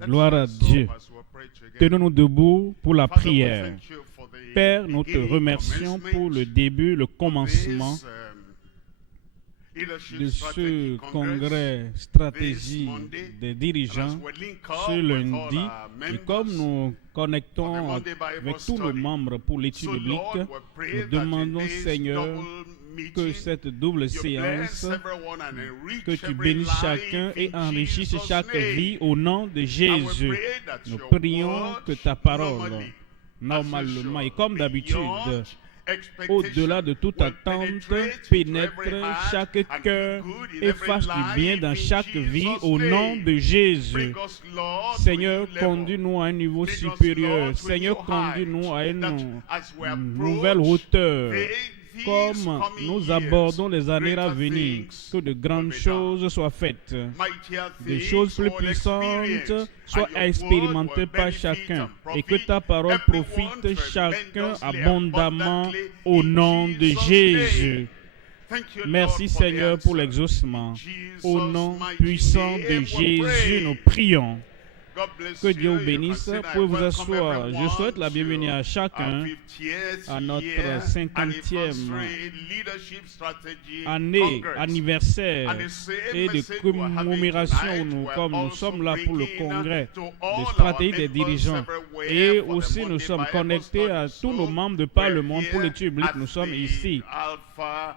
Gloire à Dieu. Tenons-nous debout pour la prière. Père, nous te remercions pour le début, le commencement de ce congrès stratégie des dirigeants ce lundi. Et comme nous connectons avec tous nos membres pour l'étude biblique, nous demandons, Seigneur, que cette double séance, que tu bénisses chacun et enrichisses chaque vie au nom de Jésus. Nous prions que ta parole, normalement et comme d'habitude, au-delà de toute attente, pénètre chaque cœur et fasse du bien dans chaque vie au nom de Jésus. Seigneur, conduis-nous à un niveau supérieur. Seigneur, conduis-nous à une nouvelle hauteur. Comme nous abordons les années à venir, que de grandes choses soient faites, des choses plus puissantes soient expérimentées par chacun, et que ta parole profite chacun abondamment au nom de Jésus. Merci Seigneur pour l'exaucement. Au nom puissant de Jésus, nous prions. Que Dieu vous bénisse. Vous pouvez vous asseoir. Je souhaite la bienvenue à chacun à notre 50e année, anniversaire et de commémoration. Comme nous sommes là pour le congrès de stratégie des dirigeants. Et aussi nous sommes connectés à tous nos membres de par le monde pour l'étude biblique. Nous sommes ici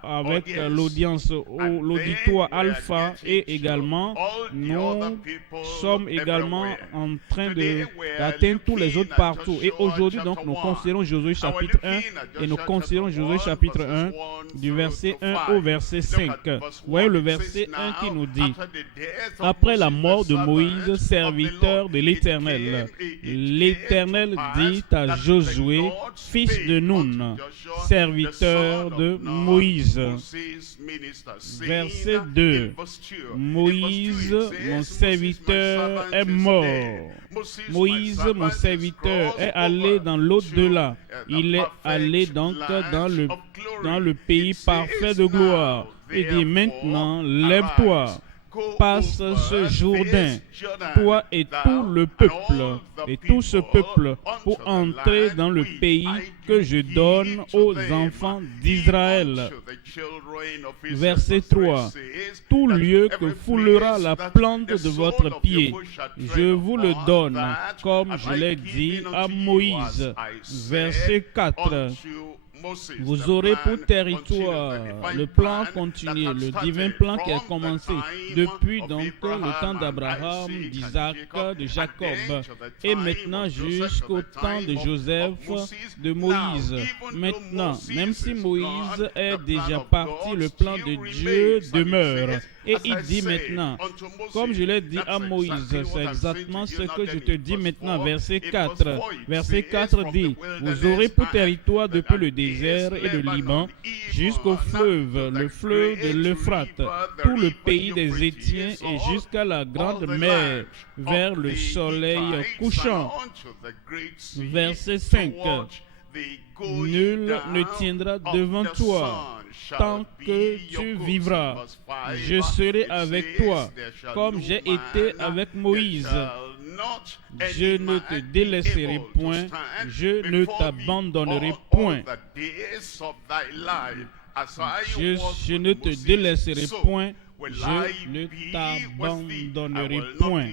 avec l'audience, l'auditoire Alpha et également nous sommes également en train d'atteindre tous les autres partout. Et aujourd'hui, donc, nous considérons Josué chapitre 1 et nous considérons Josué chapitre 1 du verset 1 au verset 5. Voyez le verset 1 qui nous dit: après la mort de Moïse, serviteur de l'Éternel, l'Éternel dit à Josué, fils de Nun, serviteur de Moïse. Verset 2. Moïse, mon serviteur, est mort. Moïse, mon serviteur, est allé dans l'au-delà. Il est allé donc dans le pays parfait de gloire. Il dit maintenant, lève-toi, passe ce Jourdain, toi et tout le peuple, et tout ce peuple, pour entrer dans le pays que je donne aux enfants d'Israël. Verset 3. Tout lieu que foulera la plante de votre pied, je vous le donne, comme je l'ai dit à Moïse. Verset 4. Vous aurez pour territoire le plan continu, le divin plan qui a commencé depuis donc le temps d'Abraham, d'Isaac, de Jacob, et maintenant jusqu'au temps de Joseph, de Moïse. Maintenant, même si Moïse est déjà parti, le plan de Dieu demeure. Et il dit maintenant, comme je l'ai dit à Moïse, c'est exactement ce que je te dis maintenant, verset 4. Verset 4 dit, vous aurez pour territoire depuis le désert et le Liban jusqu'au fleuve, le fleuve de l'Euphrate, tout le pays des Étiens et jusqu'à la grande mer, vers le soleil couchant. Verset 5. Nul ne tiendra devant toi tant que tu vivras. Je serai avec toi, comme j'ai été avec Moïse. Je ne te délaisserai point, je ne t'abandonnerai point. Je ne te délaisserai point, je ne t'abandonnerai point.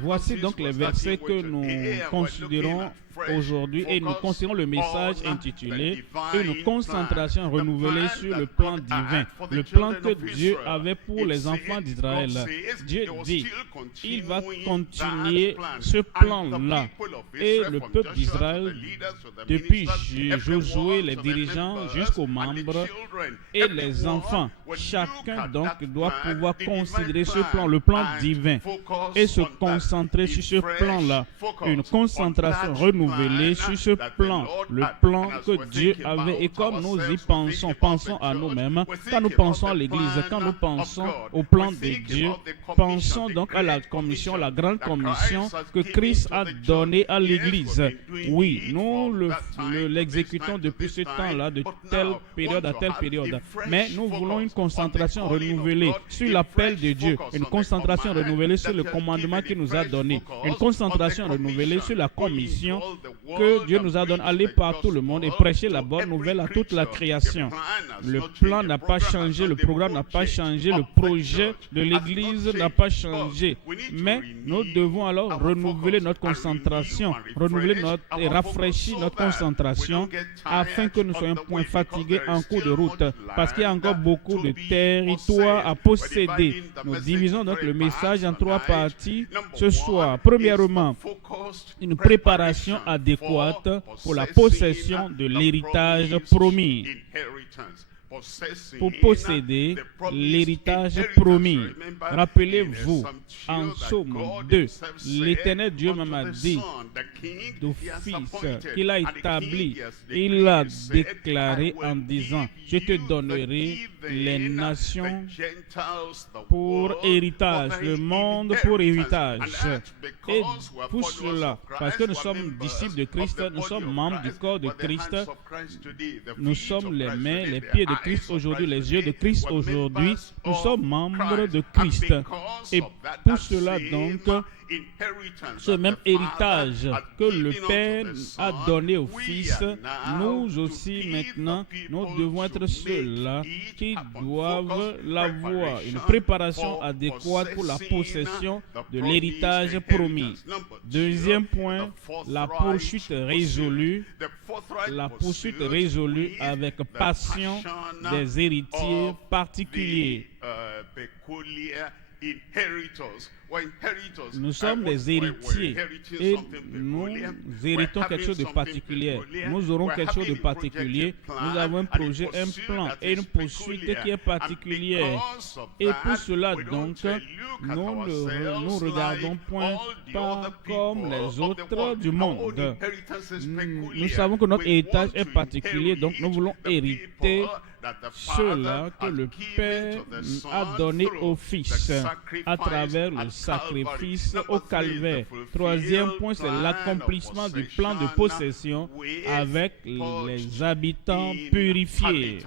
Voici donc les versets que nous considérons aujourd'hui et nous considérons le message intitulé « Une concentration renouvelée sur le plan divin », le plan que Dieu avait pour les enfants d'Israël. Dieu dit, il va continuer ce plan-là. Et le peuple d'Israël, depuis Josué, les dirigeants, jusqu'aux membres et les enfants, chacun donc doit pouvoir considérer ce plan, le plan divin, et se concentrer sur ce plan-là. Une concentration renouvelée sur ce plan, le plan que Dieu avait. Et comme nous y pensons, pensons à nous-mêmes, quand nous pensons à l'Église, quand nous pensons au plan de Dieu, pensons donc à la commission, la grande commission que Christ a donnée à l'Église. Oui, nous l'exécutons depuis ce temps-là, de telle période à telle période. Mais nous voulons une concentration renouvelée sur l'appel de Dieu, une concentration renouvelée sur le commandement qu'il nous a donné, une concentration renouvelée sur la commission que Dieu nous a donnée, aller par tout le monde et prêcher la bonne nouvelle à toute la création. Le plan n'a pas changé, le programme n'a pas changé, le projet de l'Église n'a pas changé, mais nous devons alors renouveler notre concentration, renouveler et rafraîchir notre concentration afin que nous ne soyons point fatigués en cours de route, parce qu'il y a encore beaucoup de territoires à posséder. Nous divisons donc le message en 3 parties ce soir. Premièrement, une préparation adéquate pour la possession de l'héritage promis. Pour posséder l'héritage promis. Rappelez-vous, en Psaume 2, l'Éternel Dieu m'a dit d'office qu'il a établi, il a déclaré en disant, je te donnerai les nations pour héritage, le monde pour héritage. Et pour cela, parce que nous sommes disciples de Christ, nous sommes membres du corps de Christ, nous sommes les mains, les pieds de Christ aujourd'hui, les yeux de Christ aujourd'hui, nous sommes membres de Christ. Et pour cela donc, ce même héritage que le Père a donné au Fils, nous aussi maintenant, nous devons être ceux-là qui doivent l'avoir. Une préparation adéquate pour la possession de l'héritage promis. Deuxième point, la poursuite résolue avec passion des héritiers particuliers. Nous sommes des héritiers et nous héritons quelque chose de particulier. Nous aurons quelque chose de particulier. Nous avons un projet, un plan et une poursuite qui est particulière. Et pour cela donc, nous ne nous regardons point pas comme les autres du monde. Nous savons que notre héritage est particulier, donc nous voulons hériter ceux-là que le Père a donné au Fils à travers le sacrifice au calvaire. Troisième point, c'est l'accomplissement du plan de possession avec les habitants purifiés.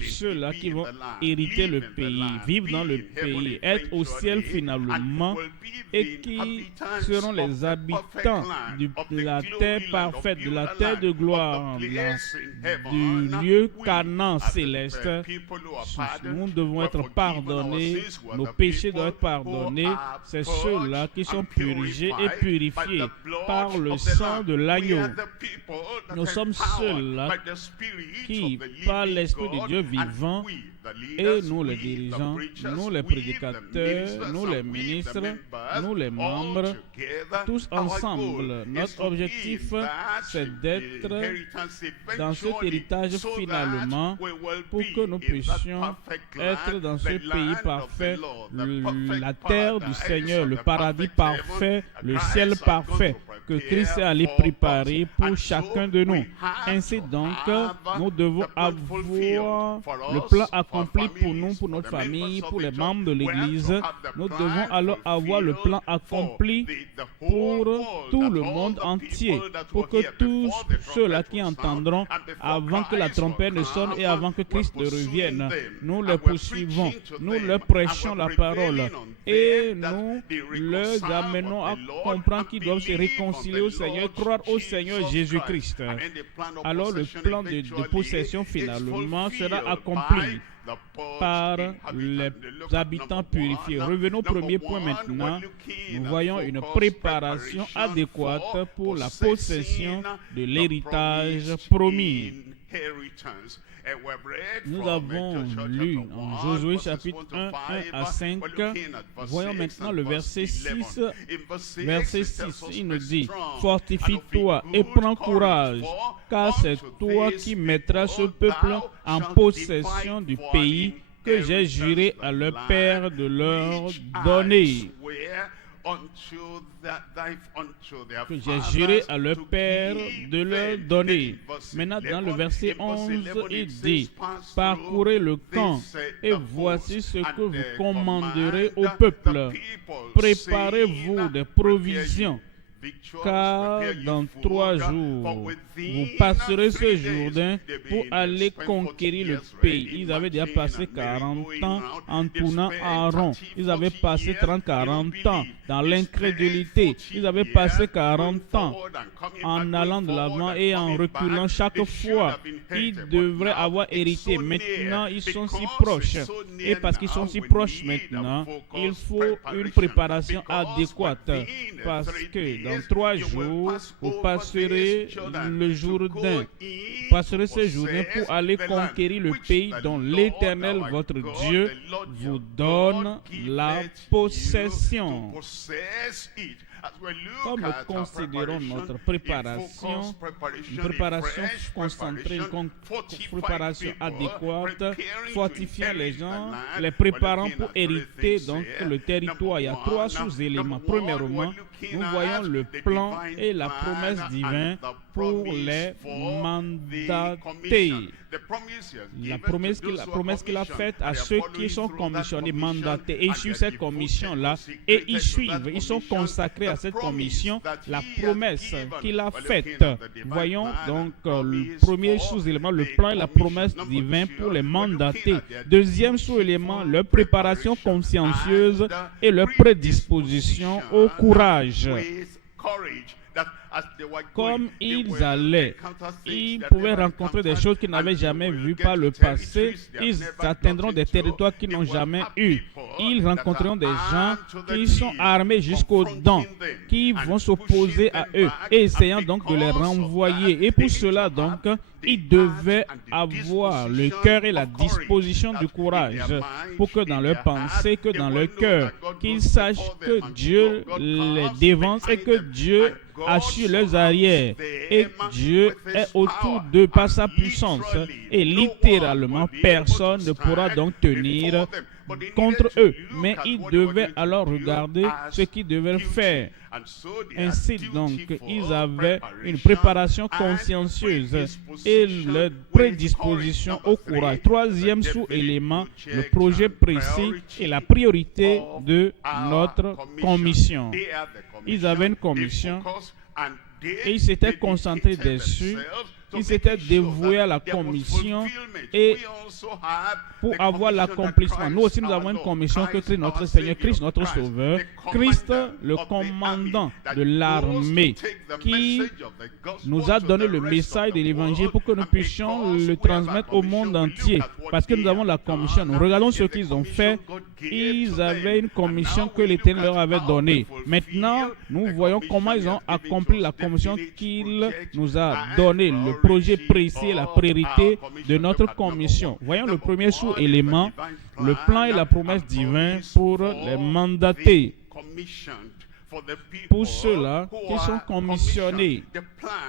Ceux-là qui vont hériter le pays, vivre dans le pays, être au ciel finalement, et qui seront les habitants de la terre parfaite, de la terre de gloire, du lieu Canaan céleste. Nous devons être pardonnés, nos péchés doivent être pardonnés. C'est ceux-là qui sont purgés et purifiés par le sang de l'agneau. Nous sommes ceux-là qui, par l'Esprit de Dieu vivant, et nous les dirigeants, nous les prédicateurs, nous les ministres, nous les membres, tous ensemble, notre objectif c'est d'être dans cet héritage finalement pour que nous puissions être dans ce pays parfait, la terre du Seigneur, le paradis parfait, le ciel parfait que Christ est allé préparer pour chacun de nous. Ainsi donc, nous devons avoir le plan accompli pour nous, pour notre famille, pour les membres de l'Église. Nous devons alors avoir le plan accompli pour tout le monde entier, pour que tous ceux-là qui entendront avant que la trompette ne sonne et avant que Christ ne revienne, nous les poursuivons, nous leur prêchons la parole et nous leur amenons à comprendre qu'ils doivent se réconcilier au Seigneur, croire au Seigneur Jésus-Christ. Alors le plan de possession finalement sera accompli par les habitants purifiés. Revenons au premier point maintenant. Nous voyons une préparation adéquate pour la possession de l'héritage promis. Nous avons lu en Josué chapitre 1, 1 à 5. Voyons maintenant le verset 6. Verset 6, il nous dit, « Fortifie-toi et prends courage, car c'est toi qui mettras ce peuple en possession du pays que j'ai juré à leur père de leur donner. » Que j'ai juré à leur père de leur donner. Maintenant, dans le verset 11, il dit, « Parcourez le camp, et voici ce que vous commanderez au peuple. Préparez-vous des provisions car dans 3 jours, vous passerez ce Jourdain pour aller conquérir le pays. Ils avaient déjà passé 40 ans en tournant en rond. Ils avaient passé 30-40 ans dans l'incrédulité. Ils avaient passé 40 ans en allant de l'avant et en reculant chaque fois. Ils devraient avoir hérité. Maintenant, ils sont si proches. Et parce qu'ils sont si proches maintenant, il faut une préparation adéquate. Parce que dans 3 jours, vous passerez le Jourdain. Vous passerez ce Jourdain pour aller conquérir le pays dont l'Éternel, votre Dieu, vous donne la possession. Comme nous considérons notre préparation, une préparation concentrée, une préparation adéquate, fortifiant les gens, les préparant pour hériter donc le territoire. Il y a 3 sous-éléments. Premièrement, nous voyons le plan et la promesse divine pour les mandatés. La promesse qu'il a faite à ceux qui sont commissionnés, mandatés, et ils suivent cette commission-là, et ils suivent, ils sont consacrés à cette commission, la promesse qu'il a faite. Voyons donc le premier sous-élément, le plan et la promesse divine pour les mandatés. Deuxième sous-élément, leur préparation consciencieuse et leur prédisposition au courage. Comme ils allaient, ils pouvaient rencontrer des choses qu'ils n'avaient jamais vues par le passé. Ils atteindront des territoires qu'ils n'ont jamais eus. Ils rencontreront des gens qui sont armés jusqu'aux dents, qui vont s'opposer à eux, et essayant donc de les renvoyer. Et pour cela, donc, ils devaient avoir le cœur et la disposition du courage pour que dans leur pensée, que dans leur cœur, qu'ils sachent que Dieu les dévance et que Dieu assure leurs arrières et Dieu est autour d'eux par sa puissance. Et littéralement, personne ne pourra donc tenir contre eux. Mais ils devaient alors regarder ce qu'ils devaient faire. Ainsi donc, ils avaient une préparation consciencieuse et leur prédisposition au courage. Troisième sous-élément, le projet précis et la priorité de notre commission. Ils avaient une commission et ils s'étaient concentrés dessus. Ils s'étaient dévoués à la commission et pour avoir l'accomplissement. Nous aussi, nous avons une commission que Christ, notre Seigneur, Christ, notre Sauveur, Christ, le commandant de l'armée, qui nous a donné le message de l'Évangile pour que nous puissions le transmettre au monde entier. Parce que nous avons la commission. Nous regardons ce qu'ils ont fait. Ils avaient une commission que l'Éternel leur avait donnée. Maintenant, nous voyons comment ils ont accompli la commission qu'il nous a donnée, le projet précis et la priorité de notre commission. Voyons le premier sous-élément, le plan et la promesse divine pour les mandatés. Pour ceux-là qui sont commissionnés,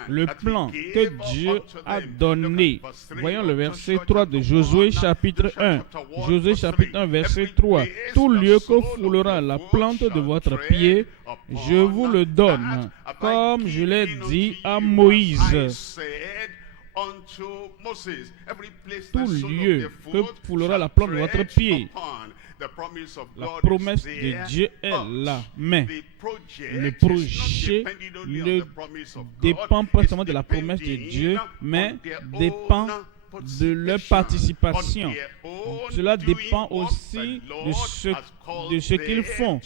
le plan que Dieu a donné. Voyons le verset 3 de Josué chapitre 1. Josué chapitre 1 verset 3. Tout lieu que foulera la plante de votre pied, je vous le donne, comme je l'ai dit à Moïse. Tout lieu que foulera la plante de votre pied. La promesse de Dieu est là, mais le projet ne dépend pas seulement de la promesse de Dieu, mais dépend de leur participation. Cela dépend aussi de ce qu'ils font,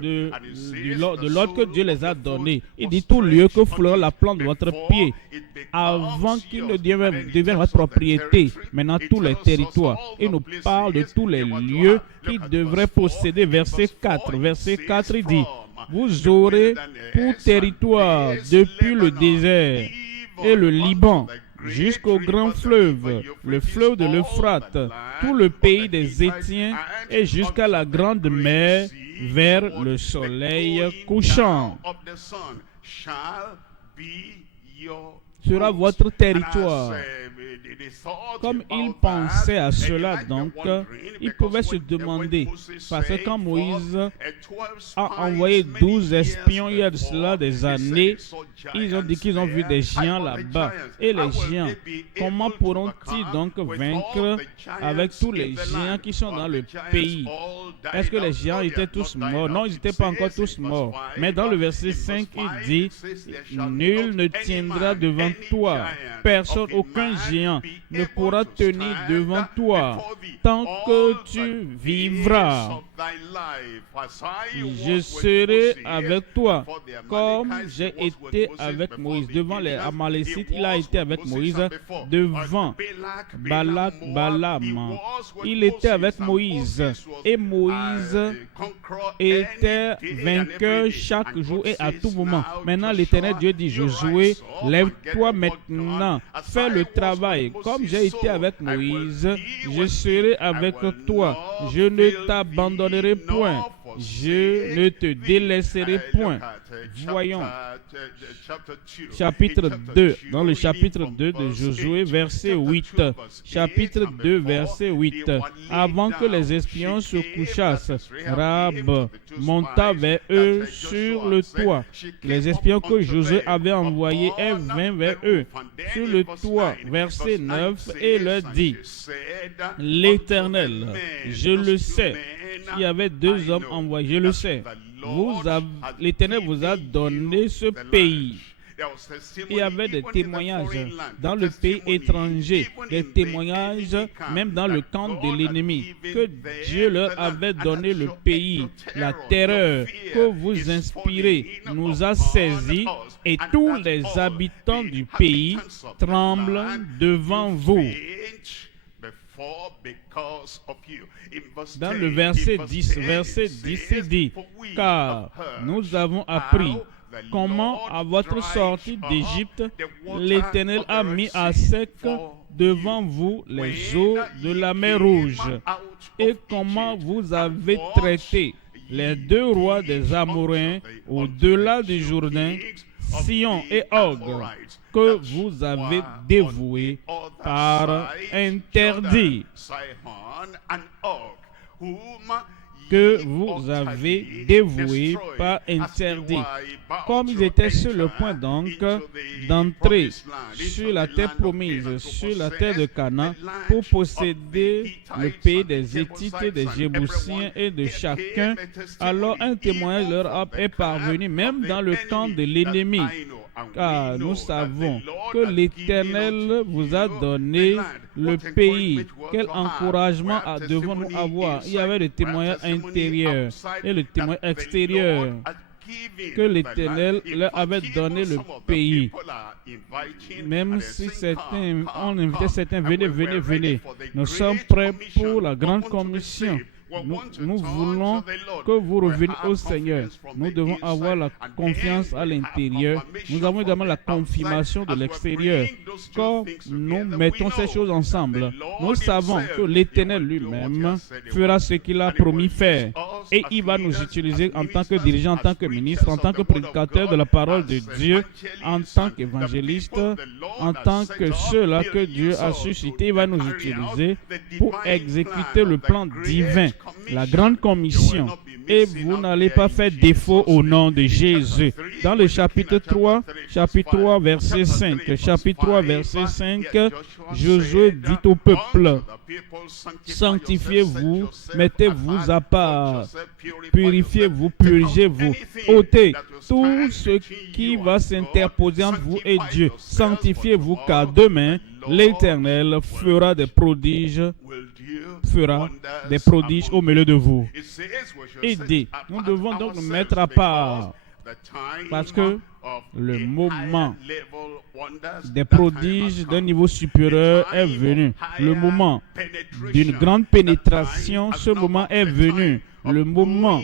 de l'ordre que Dieu les a donné. Il dit tout lieu que foulera la plante de votre pied, avant qu'il ne devienne votre propriété, maintenant tous les territoires. Il nous parle de tous les lieux qu'ils devraient posséder. Verset 4. Verset 4, il dit, vous aurez pour territoire depuis le désert et le Liban, jusqu'au grand fleuve, le fleuve de l'Euphrate, tout le pays des Hétiens et jusqu'à la grande mer vers le soleil couchant. sera votre territoire. Comme il pensait à cela, donc, il pouvait se demander, parce que quand Moïse a envoyé 12 espions il y a de cela des années, ils ont dit qu'ils ont vu des géants là-bas. Et les géants, comment pourront-ils donc vaincre avec tous les géants qui sont dans le pays? Est-ce que les géants étaient tous morts? Non, ils n'étaient pas encore tous morts. Mais dans le verset 5, il dit, nul ne tiendra devant toi, personne, aucun géant ne pourra tenir devant toi tant que tu vivras. Je serai avec toi comme j'ai été avec Moïse. Devant les Amalécites, il a été avec Moïse. Devant Balaam, il était avec Moïse. Et Moïse était vainqueur chaque jour et à tout moment. Maintenant, l'Éternel Dieu dit, Josué, lève-toi maintenant, fais le travail. Comme j'ai été avec Moïse, je serai avec toi. Je ne t'abandonnerai point. Je ne te délaisserai point. Voyons, chapitre 2, dans le chapitre 2 de Josué, verset 8. Chapitre 2, verset 8. Avant que les espions se couchassent, Rahab monta vers eux sur le toit. Les espions que Josué avait envoyés, elle vint vers eux sur le toit. Verset 9, et leur dit, l'Éternel, je le sais, il y avait 2 hommes envoyés, je le sais. L'Éternel vous a donné ce pays. Il y avait des témoignages dans le pays étranger, des témoignages même dans le camp de l'ennemi, que Dieu leur avait donné le pays. La terreur que vous inspirez nous a saisis et tous les habitants du pays tremblent devant vous. Dans le verset 10, il dit, car nous avons appris comment à votre sortie d'Égypte, l'Éternel a mis à sec devant vous les eaux de la mer Rouge, et comment vous avez traité les 2 rois des Amoréens au-delà du Jourdain, Sihon et Og, que vous avez dévoués par interdit. Que vous avez dévoué par interdit. Comme ils étaient sur le point donc d'entrer sur la terre promise, sur la terre de Canaan, pour posséder le pays des Héthites, des Jébusiens et de chacun, alors un témoignage leur est parvenu, même dans le camp de l'ennemi. Car nous savons que l'Éternel vous a donné le pays. Quel encouragement devons-nous avoir? Il y avait le témoignage intérieur et le témoignage extérieur. Que l'Éternel leur avait donné le pays. Même si certains, on invitait certains, venez, venez, venez. Nous sommes prêts pour la grande commission. Nous voulons que vous reveniez au Seigneur. Nous devons avoir la confiance à l'intérieur. Nous avons également la confirmation de l'extérieur. Quand nous mettons ces choses ensemble, nous savons que l'Éternel lui-même fera ce qu'il a promis faire. Et il va nous utiliser en tant que dirigeant, en tant que ministre, en tant que prédicateur de la parole de Dieu, en tant qu'évangéliste, en tant que ceux-là que Dieu a suscité. Il va nous utiliser pour exécuter le plan divin, la grande commission, et vous n'allez pas faire défaut au nom de Jésus. Dans le chapitre 3, verset 5, chapitre 3, verset 5, Josué dit au peuple, sanctifiez-vous, mettez-vous à part, purifiez-vous, purgez-vous, ôtez tout ce qui va s'interposer entre vous et Dieu. Sanctifiez-vous, car demain, l'Éternel fera des prodiges au milieu de vous. Il dit, nous devons donc nous mettre à part, parce que le moment des prodiges d'un niveau supérieur est venu. Le moment d'une grande pénétration, ce moment est venu. Le moment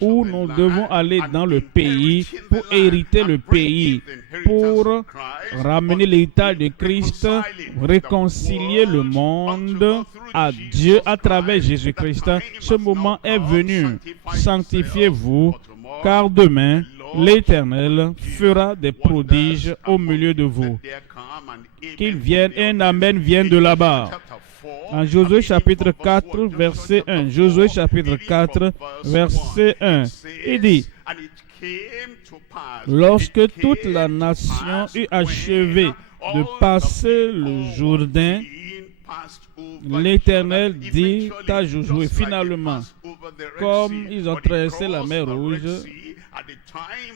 où nous devons aller dans le pays pour hériter le pays, pour ramener l'héritage de Christ, réconcilier le monde à Dieu à travers Jésus-Christ. Ce moment est venu. Sanctifiez-vous, car demain, l'Éternel fera des prodiges au milieu de vous. Qu'il vienne, un amen vienne de là-bas. En Josué chapitre 4, verset 1. Josué chapitre 4, verset 1. Il dit, lorsque toute la nation eut achevé de passer le Jourdain, l'Éternel dit à Josué, finalement, comme ils ont traversé la mer Rouge,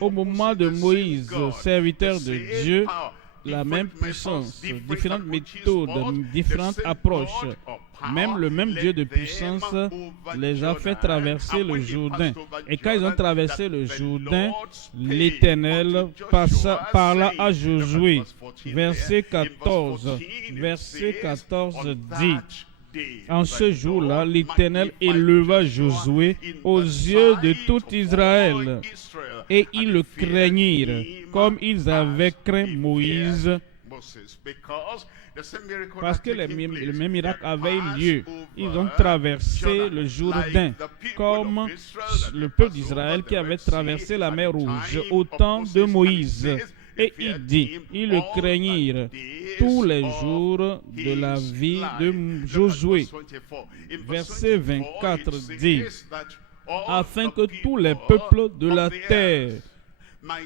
au moment de Moïse, serviteur de Dieu, la même puissance, différentes méthodes, différentes approches, même le même Dieu de puissance les a fait traverser le Jourdain. Et quand ils ont traversé le Jourdain, l'Éternel parla à Josué. Verset 14. Verset 14 dit, en ce jour-là, l'Éternel éleva Josué aux yeux de tout Israël, et ils le craignirent, comme ils avaient craint Moïse, parce que le même miracle avait eu lieu. Ils ont traversé le Jourdain, comme le peuple d'Israël qui avait traversé la mer Rouge au temps de Moïse. Et il dit, ils le craignirent tous les jours de la vie de Josué. Verset 24 dit, afin que tous les peuples de la terre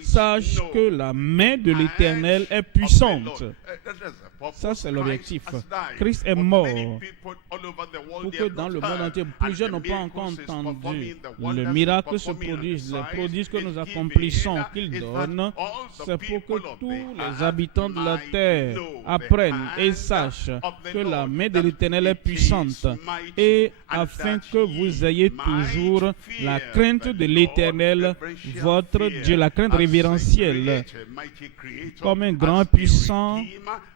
sachent que la main de l'Éternel est puissante. Ça, c'est l'objectif. Christ est mort pour que dans le monde entier, plusieurs n'ont pas encore entendu le miracle se produise, les prodiges que nous accomplissons, qu'il donne. C'est pour que tous les habitants de la terre apprennent et sachent que la main de l'Éternel est puissante, et afin que vous ayez toujours la crainte de l'Éternel, votre Dieu, la crainte révérentielle, comme un grand puissant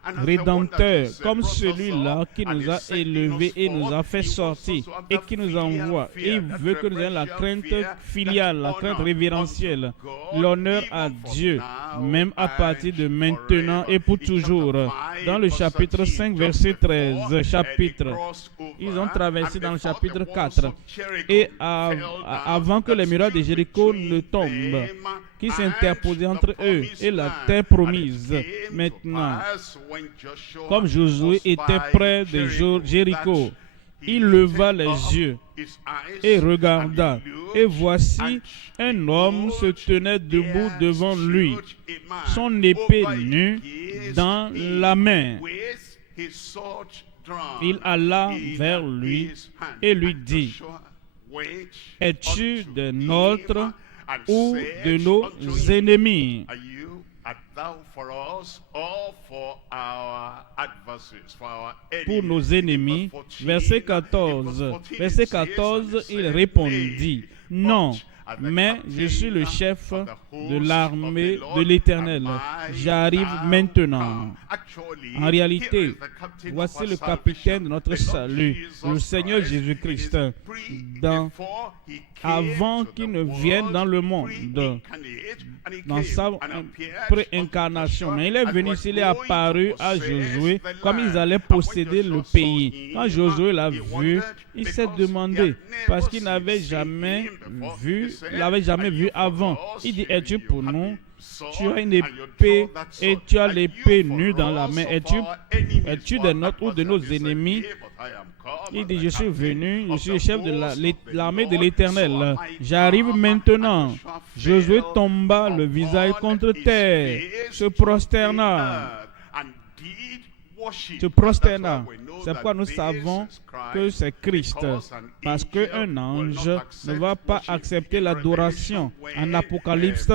Rédempteur, comme celui-là qui nous a élevés et nous a fait sortir et qui nous envoie. Il veut que nous ayons la crainte filiale, la crainte révérentielle, l'honneur à Dieu, même à partir de maintenant et pour toujours. Dans le chapitre 5, verset 13, ils ont traversé dans le chapitre 4. Et avant que les murailles de Jéricho ne tombent, qui s'interposait entre eux et la terre promise. Maintenant, comme Josué était près de Jéricho, il leva les yeux et regarda, et voici un homme se tenait debout devant lui, son épée nue dans la main. Il alla vers lui et lui dit, es-tu de notre ou de nos ennemis? Pour nos ennemis. Verset 14. Verset 14, il répondit, non, mais je suis le chef de l'armée de l'Éternel. J'arrive maintenant. En réalité, voici le capitaine de notre salut, le Seigneur Jésus-Christ. Avant qu'il ne vienne dans le monde, dans sa pré-incarnation. Mais il est venu, il est apparu à Josué comme ils allaient posséder le pays. Quand Josué l'a vu, il s'est demandé, parce qu'il n'avait jamais vu, avant. Il dit, es-tu pour nous? Tu as une épée et tu as l'épée nue dans la main. Es-tu de notre ou de nos ennemis? Il dit, je suis venu, je suis le chef de l'armée de l'Éternel. J'arrive maintenant. Josué tomba le visage contre terre, se prosterna. C'est pourquoi nous savons que c'est Christ. Parce qu'un ange ne va pas accepter l'adoration. En Apocalypse,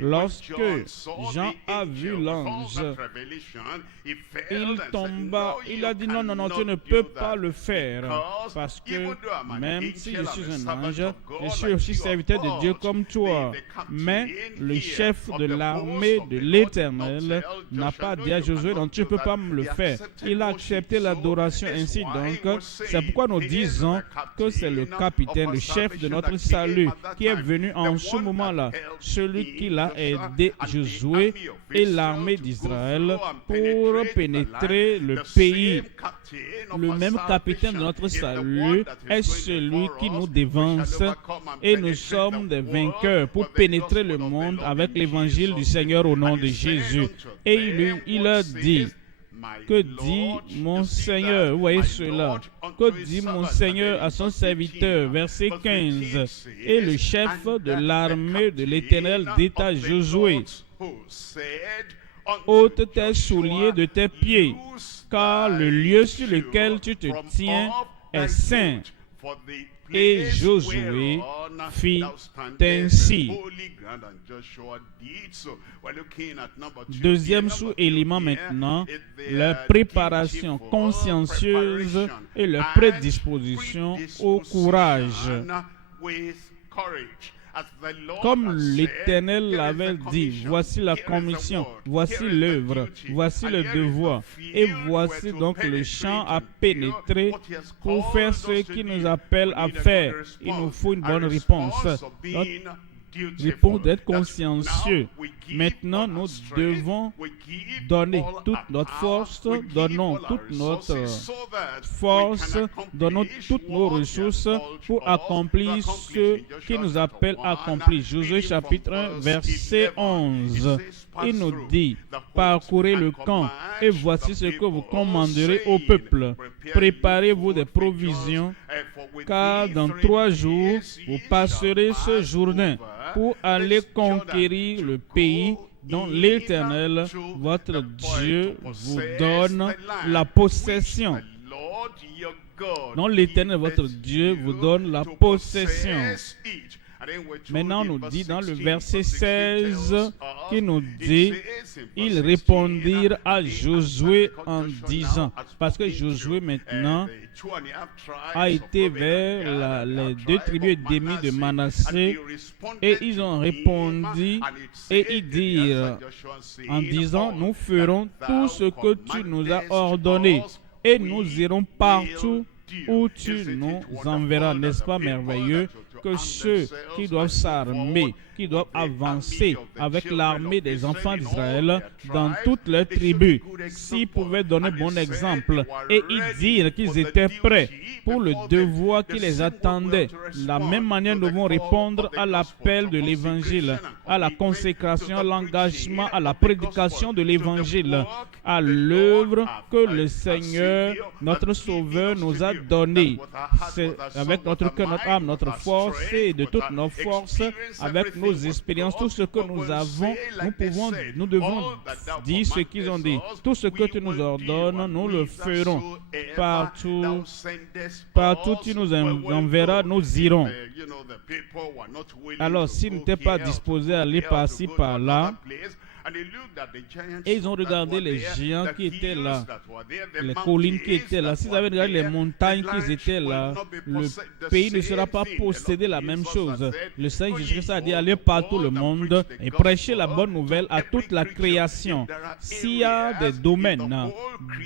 lorsque Jean a vu l'ange, il tomba, il a dit non, tu ne peux pas le faire. Parce que même si je suis un ange, je suis aussi serviteur de Dieu comme toi. Mais le chef de l'armée de l'Éternel n'a pas dit à Josué, non, tu ne peux pas me le faire. Il a accepté l'adoration restauration. Ainsi donc, c'est pourquoi nous disons que c'est le capitaine, le chef de notre salut qui est venu en ce moment-là, celui qui l'a aidé Josué et l'armée d'Israël pour pénétrer le pays. Le même capitaine de notre salut est celui qui nous dévance et nous sommes des vainqueurs pour pénétrer le monde avec l'évangile du Seigneur au nom de Jésus. Et il leur dit, que dit mon Seigneur? Vous voyez cela. Que dit mon Seigneur à son serviteur? Verset 15. Et le chef de l'armée de l'Éternel dit à Josué, ôte tes souliers de tes pieds, car le lieu sur lequel tu te tiens est saint. Et Josué fit ainsi. Deuxième sous-élément maintenant, la préparation consciencieuse et la prédisposition au courage. Comme l'Éternel l'avait dit, voici la commission, voici l'œuvre, voici le devoir, et voici donc le champ à pénétrer pour faire ce qu'il nous appelle à faire. Il nous faut une bonne réponse. Réponse d'être consciencieux. Maintenant, nous devons donner toute notre force, donnons toute notre force, donnons toutes nos ressources pour accomplir ce qui nous appelle à accomplir. Josué chapitre 1, verset 11. Il nous dit, parcourez le camp et voici ce que vous commanderez au peuple. Préparez-vous des provisions, car dans 3 jours, vous passerez ce Jourdain pour aller conquérir le pays dont l'Éternel, votre Dieu, vous donne la possession. Dont l'Éternel, votre Dieu, vous donne la possession. Maintenant, on nous dit dans le verset 16, qui nous dit, ils répondirent à Josué en disant, parce que Josué maintenant a été vers les 2 tribus et demie de Manassé, et ils ont répondu et ils dirent en disant, nous ferons tout ce que tu nous as ordonné et nous irons partout où tu nous enverras. N'est-ce pas merveilleux que ceux qui doivent s'armer, qui doivent avancer avec l'armée des enfants d'Israël dans toutes leurs tribus, s'ils pouvaient donner bon exemple et y dire qu'ils étaient prêts pour le devoir qui les attendait, de la même manière nous devons répondre à l'appel de l'Évangile, à la consécration, à l'engagement, à la prédication de l'Évangile, à l'œuvre que le Seigneur, notre Sauveur, nous a donnée. C'est avec notre cœur, notre âme, notre force et de toutes nos forces, avec nos expériences, tout ce que nous avons, nous devons dire ce qu'ils ont dit. Tout ce que tu nous ordonnes, nous le ferons. Partout tu nous enverras, nous irons. Alors, s'ils n'étaient pas disposés à aller par-ci, par-là, et ils ont regardé les géants qui étaient là, les collines qui étaient là. S'ils avaient regardé les montagnes qui étaient là, le pays ne sera pas possédé la même chose. Le Seigneur Jésus-Christ a dit, allez partout le monde et prêchez la bonne nouvelle à toute la création. S'il y a des domaines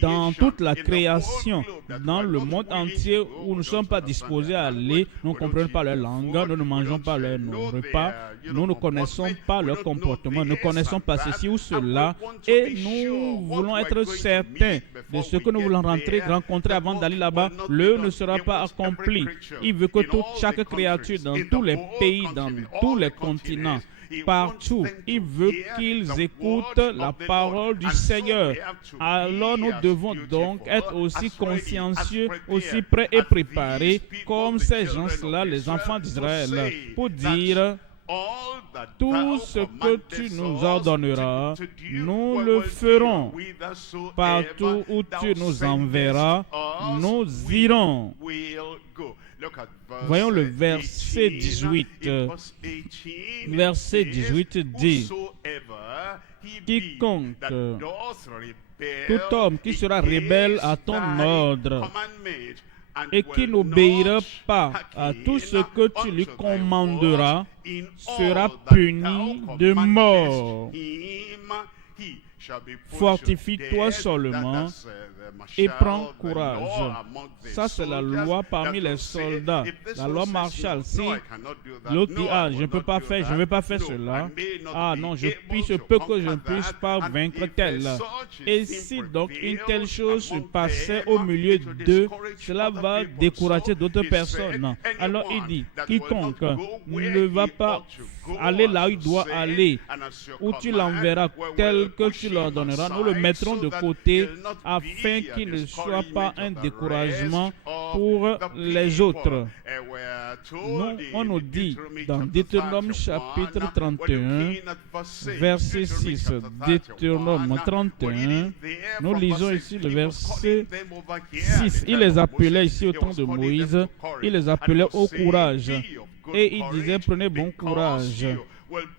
dans toute la création, dans le monde entier où nous ne sommes pas disposés à aller, nous ne comprenons pas leur langue, nous ne mangeons pas leur repas, nous ne connaissons pas leur comportement, nous ne connaissons pas ceci ou cela, et nous voulons être certains de ce que nous voulons rencontrer avant d'aller là-bas. L'œuvre ne sera pas accomplie. Il veut que chaque créature dans tous les pays, dans tous les continents, partout, il veut qu'ils écoutent la parole du Seigneur. Alors nous devons donc être aussi consciencieux, aussi prêts et préparés comme ces gens-là, les enfants d'Israël, pour dire, tout ce que tu nous ordonneras, nous le ferons. Partout où tu nous enverras, nous irons. Voyons le verset 18. Verset 18 dit, quiconque, tout homme qui sera rebelle à ton ordre et qui n'obéira pas à tout ce que tu lui commanderas sera puni de mort. Fortifie-toi seulement et prends courage. Ça, c'est la loi parmi les soldats, la loi martiale. Si l'autre dit, ah, je ne peux pas faire, je ne vais pas faire cela. Ah non, je peux que je ne puisse pas vaincre tel. Et si donc une telle chose se passait au milieu d'eux, cela va décourager d'autres personnes. Alors il dit, quiconque ne va pas aller là où il doit aller, où tu l'enverras tel que tu leur donneras, nous le mettrons de côté afin qu'il ne soit pas un découragement pour les autres. On nous dit dans Deutéronome chapitre 31, verset 6, Deutéronome 31, nous lisons ici le verset 6. Il les appelait ici au temps de Moïse, il les appelait au courage. Et il disait, prenez bon courage.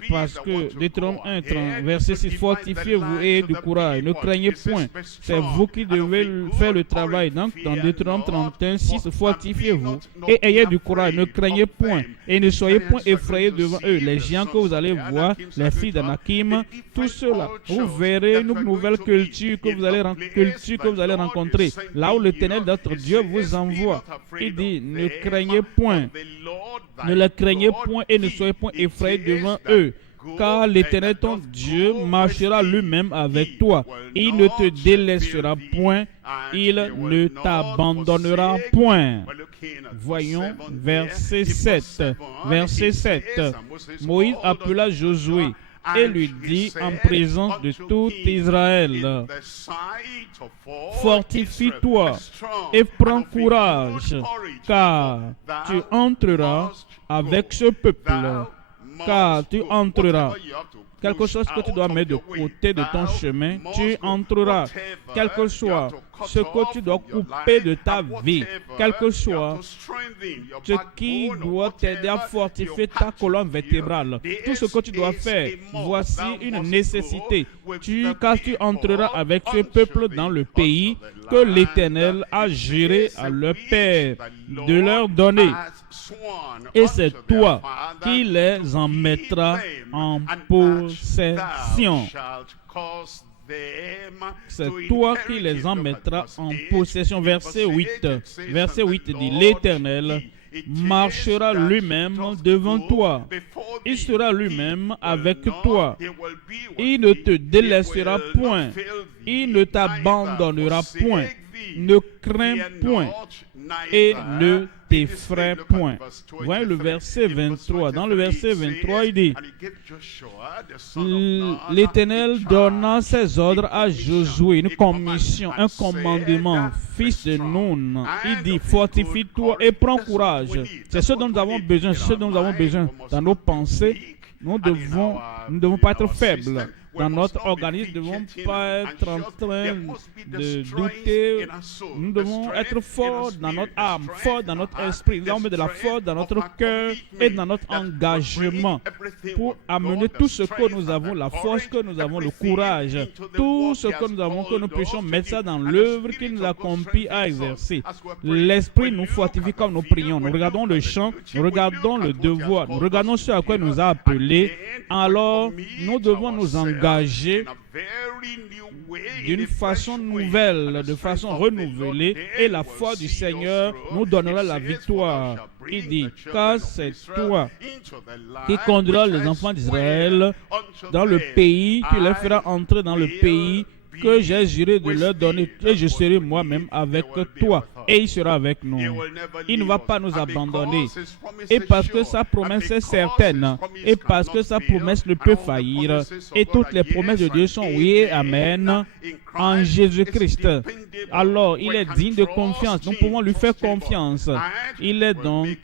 Parce que Deutéronome 1, verset 6, fortifiez-vous et ayez du courage, ne craignez point, c'est vous qui devez faire le travail. Donc dans Deutéronome 31, 6, fortifiez-vous et ayez du courage, ne craignez point et ne soyez point effrayés devant eux. Les géants que vous allez voir, les filles d'Anakim, tout cela, vous verrez une nouvelle culture que vous allez rencontrer, là où l'Éternel, notre Dieu, vous envoie. Il dit, ne craignez point. Ne les craignez point et ne soyez point effrayés devant eux, car l'Éternel ton Dieu marchera lui-même avec toi. Il ne te délaissera point, il ne t'abandonnera point. Voyons verset 7. Verset 7. Moïse appela Josué et lui dit en présence de tout Israël, fortifie-toi et prends courage, car tu entreras avec ce peuple, car tu entreras. Quelque chose que tu dois mettre de côté de ton chemin, tu entreras. Quel que soit ce que tu dois couper de ta vie, quel que soit ce qui doit t'aider à fortifier ta colonne vertébrale, tout ce que tu dois faire, voici une nécessité. Car tu entreras avec ce peuple dans le pays que l'Éternel a juré à leur père de leur donner. Et c'est toi qui les en mettras en possession. C'est toi qui les en mettras en possession. Verset 8. Verset 8 dit, l'Éternel marchera lui-même devant toi. Il sera lui-même avec toi. Il ne te délaissera point. Il ne t'abandonnera point. Ne crains point et ne t'effraie point. Voyez le verset 23. Dans le verset 23, il dit, l'Éternel donna ses ordres à Josué, une commission, un commandement, fils de Nun. Il dit, fortifie-toi et prends courage. C'est ce dont nous avons besoin, ce dont nous avons besoin dans nos pensées. Nous ne devons pas être faibles. Dans notre organisme, nous ne devons pas être en train de douter. Nous devons être forts dans notre âme, forts dans notre esprit. Nous avons de la force dans notre cœur et dans notre engagement pour amener tout ce que nous avons, la force que nous avons, le courage, tout ce que nous avons, que nous puissions mettre ça dans l'œuvre qu'il nous accomplit à exercer. L'esprit nous fortifie comme nous prions. Nous regardons le chant, nous regardons le devoir, nous regardons ce à quoi il nous a appelés. Alors, nous devons nous engager d'une façon nouvelle, de façon renouvelée, et la foi du Seigneur nous donnera la victoire. Il dit, car c'est toi qui conduiras les enfants d'Israël dans le pays, tu les feras entrer dans le pays que j'ai juré de leur donner, et je serai moi-même avec toi, et il sera avec nous. Il ne va pas nous abandonner, et parce que sa promesse est certaine, et parce que sa promesse ne peut faillir, et toutes les promesses de Dieu sont oui et amen en Jésus-Christ. Alors, il est digne de confiance, nous pouvons lui faire confiance. Il est donc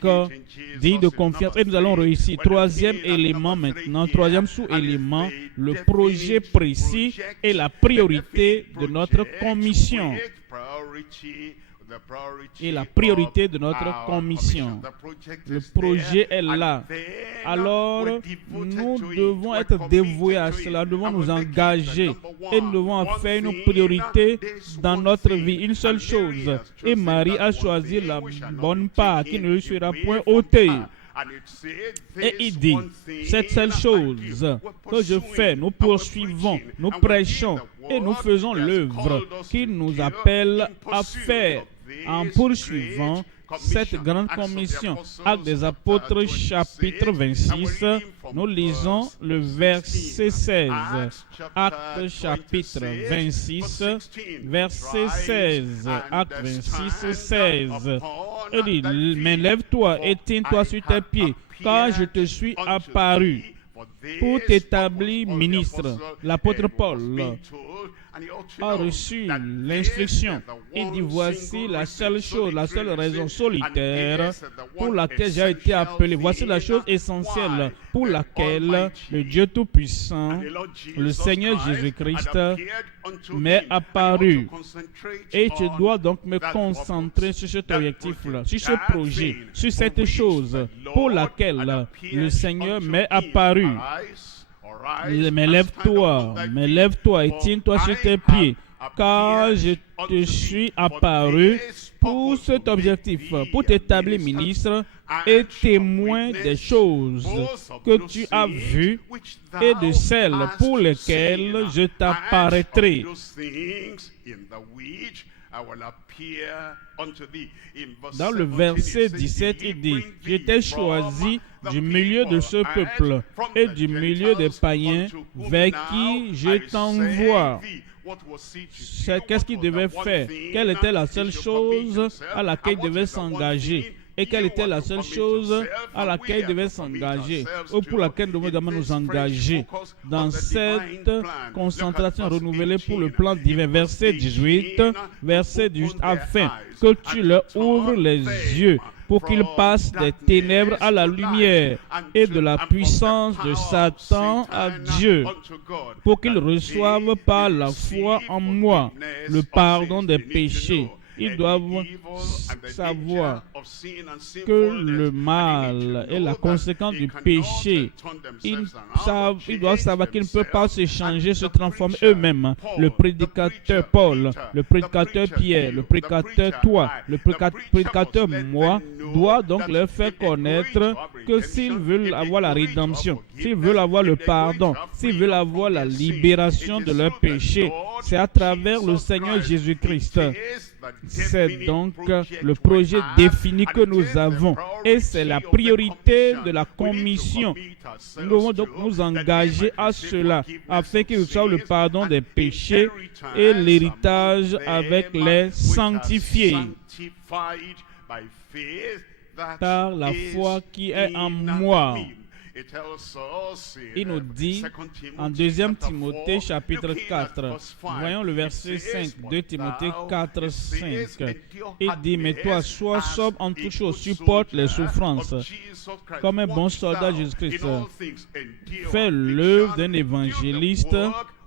digne de confiance, et nous allons réussir. Troisième élément maintenant, troisième sous-élément, le projet précis et la priorité de notre commission. Et la priorité de notre commission. Le projet est là. Alors, nous devons être dévoués à cela. Nous devons nous engager. Et nous devons en faire une priorité dans notre vie. Une seule chose. Et Marie a choisi la bonne part qui ne lui sera point ôtée. Et il dit, cette seule chose que je fais, nous poursuivons, nous prêchons et nous faisons l'œuvre qu'il nous appelle à faire en poursuivant cette grande commission. Actes des Apôtres, chapitre 26, nous lisons le verset 16. Actes chapitre 26, verset 16. Actes 26, 16. Il dit, mais lève-toi et tiens-toi sur tes pieds, car je te suis apparu pour t'établir ministre. L'apôtre Paul a reçu l'instruction. Il dit, voici la seule chose, la seule raison solitaire pour laquelle j'ai été appelé. Voici la chose essentielle pour laquelle le Dieu Tout-Puissant, le Seigneur Jésus-Christ, m'est apparu. Et je dois donc me concentrer sur cet objectif-là, sur ce projet, sur cette chose pour laquelle le Seigneur m'est apparu. Mais lève-toi et tiens-toi sur tes pieds, car je te suis apparu pour cet objectif, pour t'établir ministre et témoin des choses que tu as vues et de celles pour lesquelles je t'apparaîtrai. Dans le verset 17, il dit, « Je t'ai choisi du milieu de ce peuple et du milieu des païens vers qui je t'envoie. » Qu'est-ce qu'il devait faire? Quelle était la seule chose à laquelle il devait s'engager? Et quelle était la seule chose à laquelle il devait s'engager, ou pour laquelle nous devons nous engager dans cette concentration renouvelée pour le plan divin? Verset 18, afin que tu leur ouvres les yeux pour qu'ils passent des ténèbres à la lumière et de la puissance de Satan à Dieu, pour qu'ils reçoivent par la foi en moi le pardon des péchés. Ils doivent savoir que le mal est la conséquence du péché. Ils doivent savoir qu'ils ne peuvent pas se changer, se transformer eux-mêmes. Le prédicateur Paul, le prédicateur Pierre, le prédicateur toi, le prédicateur moi, doit donc leur faire connaître que s'ils veulent avoir la rédemption, s'ils veulent avoir le pardon, s'ils veulent avoir la libération de leurs péchés, c'est à travers le Seigneur Jésus-Christ. C'est donc le projet défini que nous avons et c'est la priorité de la commission. Nous devons donc nous engager à cela afin qu'ils reçoivent le pardon des péchés et l'héritage avec les sanctifiés. Par la foi qui est en moi. Il nous dit en 2 Timothée chapitre 4, voyons le verset 5, 2 Timothée 4, 5. Il dit, mais toi, sois sobre en toutes choses, supporte les souffrances, comme un bon soldat de Jésus-Christ. Fais l'œuvre d'un évangéliste,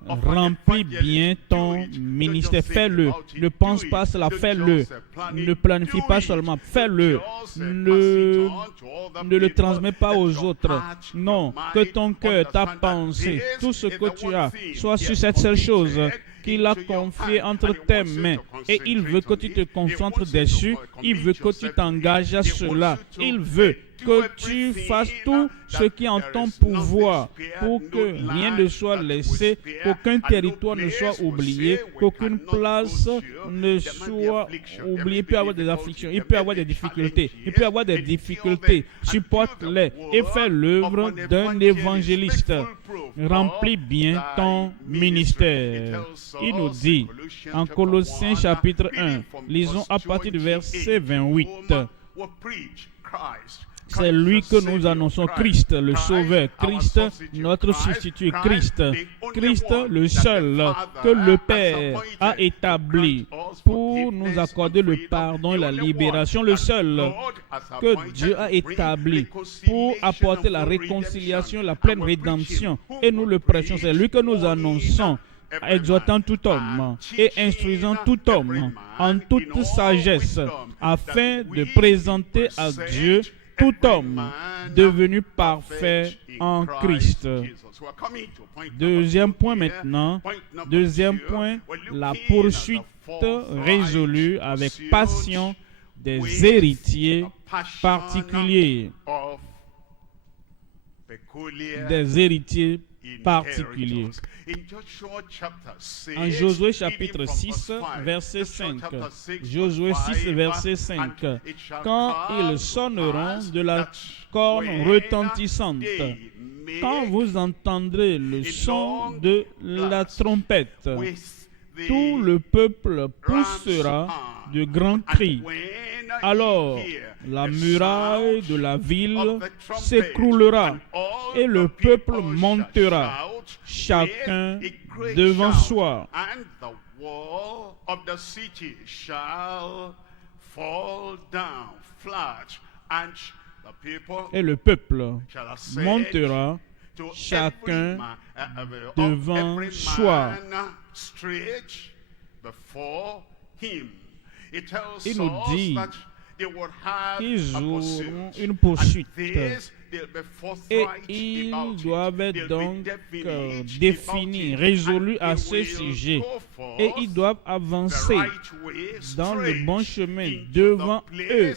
remplis bien ton ministère, fais-le. Ne pense pas cela, fais-le. Ne planifie pas seulement, fais-le. Ne le transmets pas aux autres. Non, que ton cœur, ta pensée, tout ce que tu as, soit sur cette seule chose qu'il a confiée entre tes mains. Et il veut que tu te concentres dessus. Il veut que tu t'engages à cela. Il veut que tu fasses tout ce qui est en ton pouvoir pour que rien ne soit laissé, qu'aucun territoire ne soit oublié, qu'aucune place ne soit oubliée. Il peut y avoir des afflictions, il peut y avoir des difficultés, supporte-les et fais l'œuvre d'un évangéliste. Remplis bien ton ministère. Il nous dit en Colossiens chapitre 1, lisons à partir du verset 28. C'est lui que nous annonçons, Christ le Sauveur, Christ notre substitut, Christ le seul que le Père a établi pour nous accorder le pardon et la libération, le seul que Dieu a établi pour apporter la réconciliation, la pleine rédemption. Et nous le prêchons, c'est lui que nous annonçons, exhortant tout homme et instruisant tout homme en toute sagesse, afin de présenter à Dieu tout homme devenu parfait en Christ. Deuxième point maintenant. Deuxième point, la poursuite résolue avec passion des héritiers particuliers. des héritiers particuliers. En Josué chapitre 6, verset 5. Josué 6, verset 5. Quand ils sonneront de la corne retentissante, quand vous entendrez le son de la trompette, tout le peuple poussera de grands cris. Alors la muraille de la ville s'écroulera et le peuple montera, chacun devant soi. Et le peuple montera, chacun devant soi. Il nous dit qu'ils auront une poursuite et ils doivent donc définir, résolus à ce sujet, et ils doivent avancer dans le bon chemin devant eux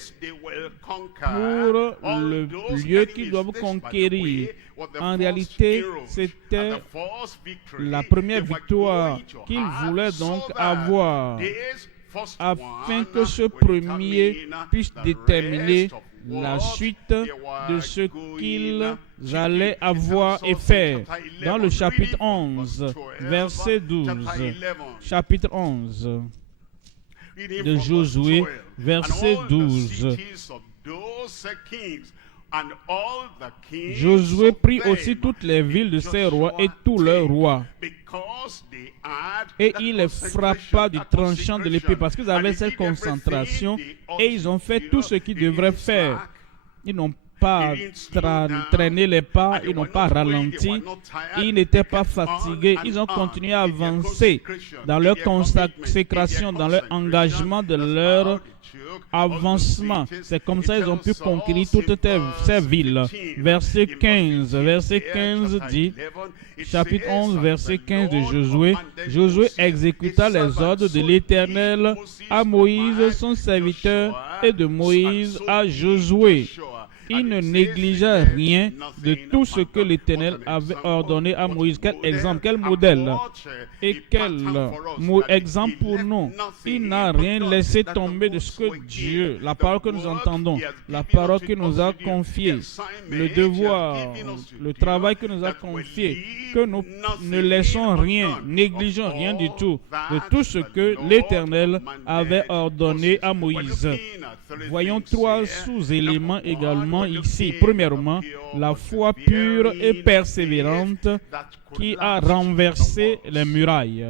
pour le lieu qu'ils doivent conquérir. En réalité, c'était la première victoire qu'ils voulaient donc avoir, afin que ce premier puisse déterminer la suite de ce qu'ils allaient avoir et faire. Dans le chapitre 11, verset 12, chapitre 11 de Josué, verset 12. Josué prit aussi toutes les villes de ces rois et tous leurs rois, et il les frappa du tranchant de l'épée, parce qu'ils avaient cette concentration et ils ont fait tout ce qu'ils devraient faire. Ils n'ont pas traîné les pas, ils n'ont pas ralenti, ils n'étaient pas fatigués, ils ont continué à avancer dans leur consécration, dans leur engagement de leur avancement. C'est comme ça qu'ils ont pu conquérir toutes ces villes. Verset 15 dit, chapitre 11, verset 15 de Josué. Josué exécuta les ordres de l'Éternel à Moïse, son serviteur, et de Moïse à Josué. Il ne négligea rien de tout ce que l'Éternel avait ordonné à Moïse. Quel exemple, quel modèle et quel exemple pour nous. Il n'a rien laissé tomber de ce que Dieu, la parole que nous entendons, la parole qu'il nous a confiée, le devoir, le travail que nous a confié, que nous ne laissons rien, négligeons rien du tout de tout ce que l'Éternel avait ordonné à Moïse. Voyons trois sous-éléments également ici. Premièrement, la foi pure et persévérante qui a renversé les murailles.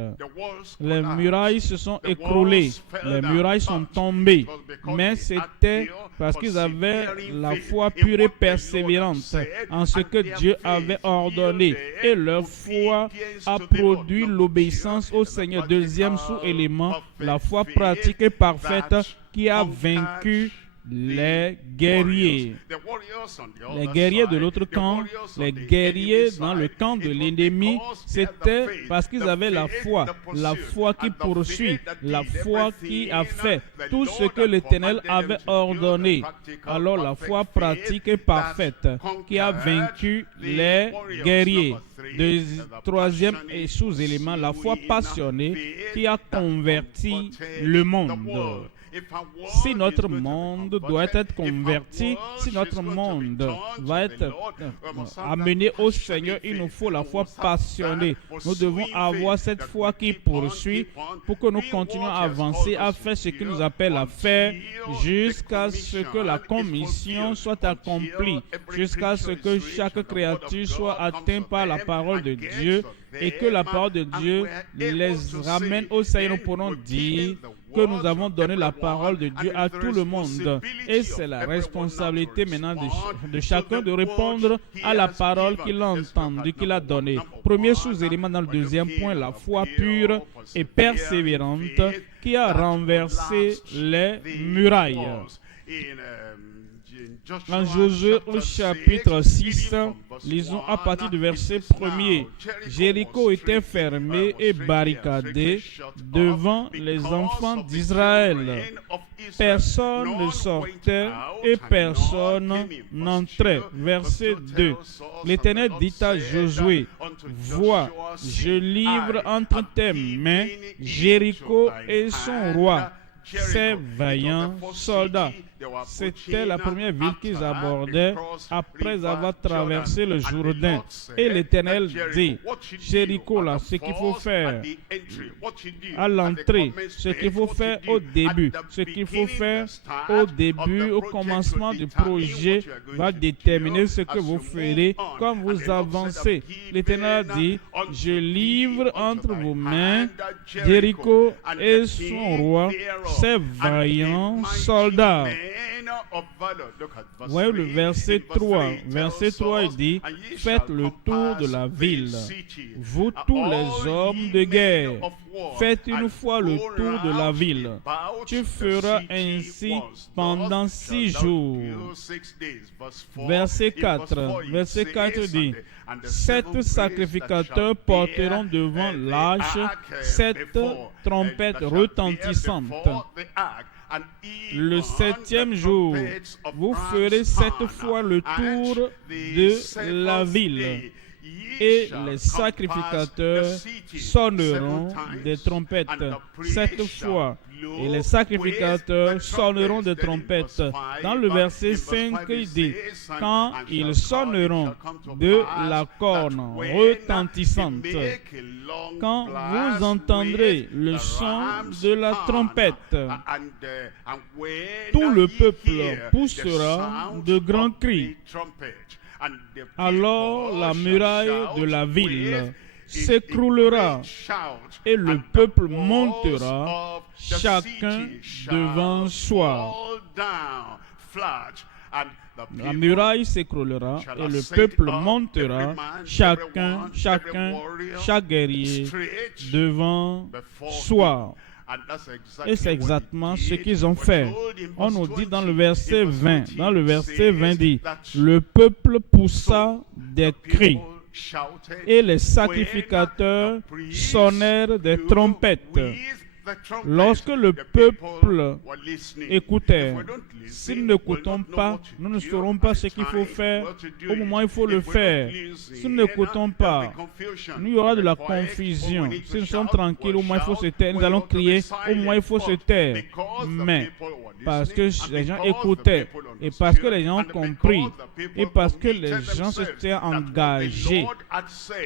Les murailles se sont écroulées, les murailles sont tombées, mais c'était parce qu'ils avaient la foi pure et persévérante en ce que Dieu avait ordonné, et leur foi a produit l'obéissance au Seigneur. Deuxième sous-élément, la foi pratique et parfaite qui a vaincu les guerriers. Les guerriers de l'autre camp, les guerriers dans le camp de l'ennemi, c'était parce qu'ils avaient la foi qui poursuit, la foi qui a fait tout ce que l'Éternel avait ordonné. Alors la foi pratique et parfaite qui a vaincu les guerriers. Troisième et sous-élément, la foi passionnée qui a converti le monde. Si notre monde doit être converti, si notre monde va être amené au Seigneur, il nous faut la foi passionnée. Nous devons avoir cette foi qui poursuit pour que nous continuions à avancer, à faire ce qu'il nous appelle à faire jusqu'à ce que la commission soit accomplie, jusqu'à ce que chaque créature soit atteinte par la parole de Dieu et que la parole de Dieu les ramène au Seigneur. Nous pourrons dire que nous avons donné la parole de Dieu à tout le monde. Et c'est la responsabilité maintenant de chacun de répondre à la parole qu'il a entendue, qu'il a donnée. Premier sous-élément dans le deuxième point, la foi pure et persévérante qui a renversé les murailles. En Josué au chapitre 6, lisons à partir du verset 1er. Jéricho était fermé et barricadé devant les enfants d'Israël. Personne ne sortait et personne n'entrait. Verset 2. L'Éternel dit à Josué, vois, je livre entre tes mains Jéricho et son roi, ses vaillants soldats. C'était la première ville qu'ils abordaient après avoir traversé le Jourdain. Et l'Éternel dit, Jéricho, là, ce qu'il faut faire à l'entrée, ce qu'il faut faire au début, ce qu'il faut faire au début, au commencement du projet, va déterminer ce que vous ferez comme vous avancez. L'Éternel dit, je livre entre vos mains Jéricho et son roi, ses vaillants soldats. Voyez le verset 3. Verset 3, il dit, faites le tour de la ville. Vous tous les hommes de guerre, faites une fois le tour de la ville. Tu feras ainsi pendant 6 jours. Verset 4. Verset 4 dit, 7 sacrificateurs porteront devant l'arche 7 trompettes retentissantes. Le 7e jour, vous ferez 7 fois le tour de la ville. Et les sacrificateurs sonneront des trompettes 7 fois. Et les sacrificateurs sonneront des trompettes. Dans le verset 5, il dit, quand ils sonneront de la corne retentissante, quand vous entendrez le son de la trompette, tout le peuple poussera de grands cris. Alors la muraille de la ville s'écroulera et le peuple montera chacun devant soi. La muraille s'écroulera et le peuple montera chaque guerrier devant soi. Et c'est exactement ce qu'ils ont fait. On nous dit dans le verset 20, dit, le peuple poussa des cris et les sacrificateurs sonnèrent des trompettes. Lorsque le peuple écoutait, si nous n'écoutons pas, nous ne saurons pas ce qu'il faut faire au moment où il faut le faire. Si nous n'écoutons pas, il y aura de la confusion. Si nous sommes tranquilles, au moins il faut se taire. Nous allons crier, au moins il faut se taire. Mais parce que les gens écoutaient, et parce que les gens ont compris, et parce que les gens s'étaient engagés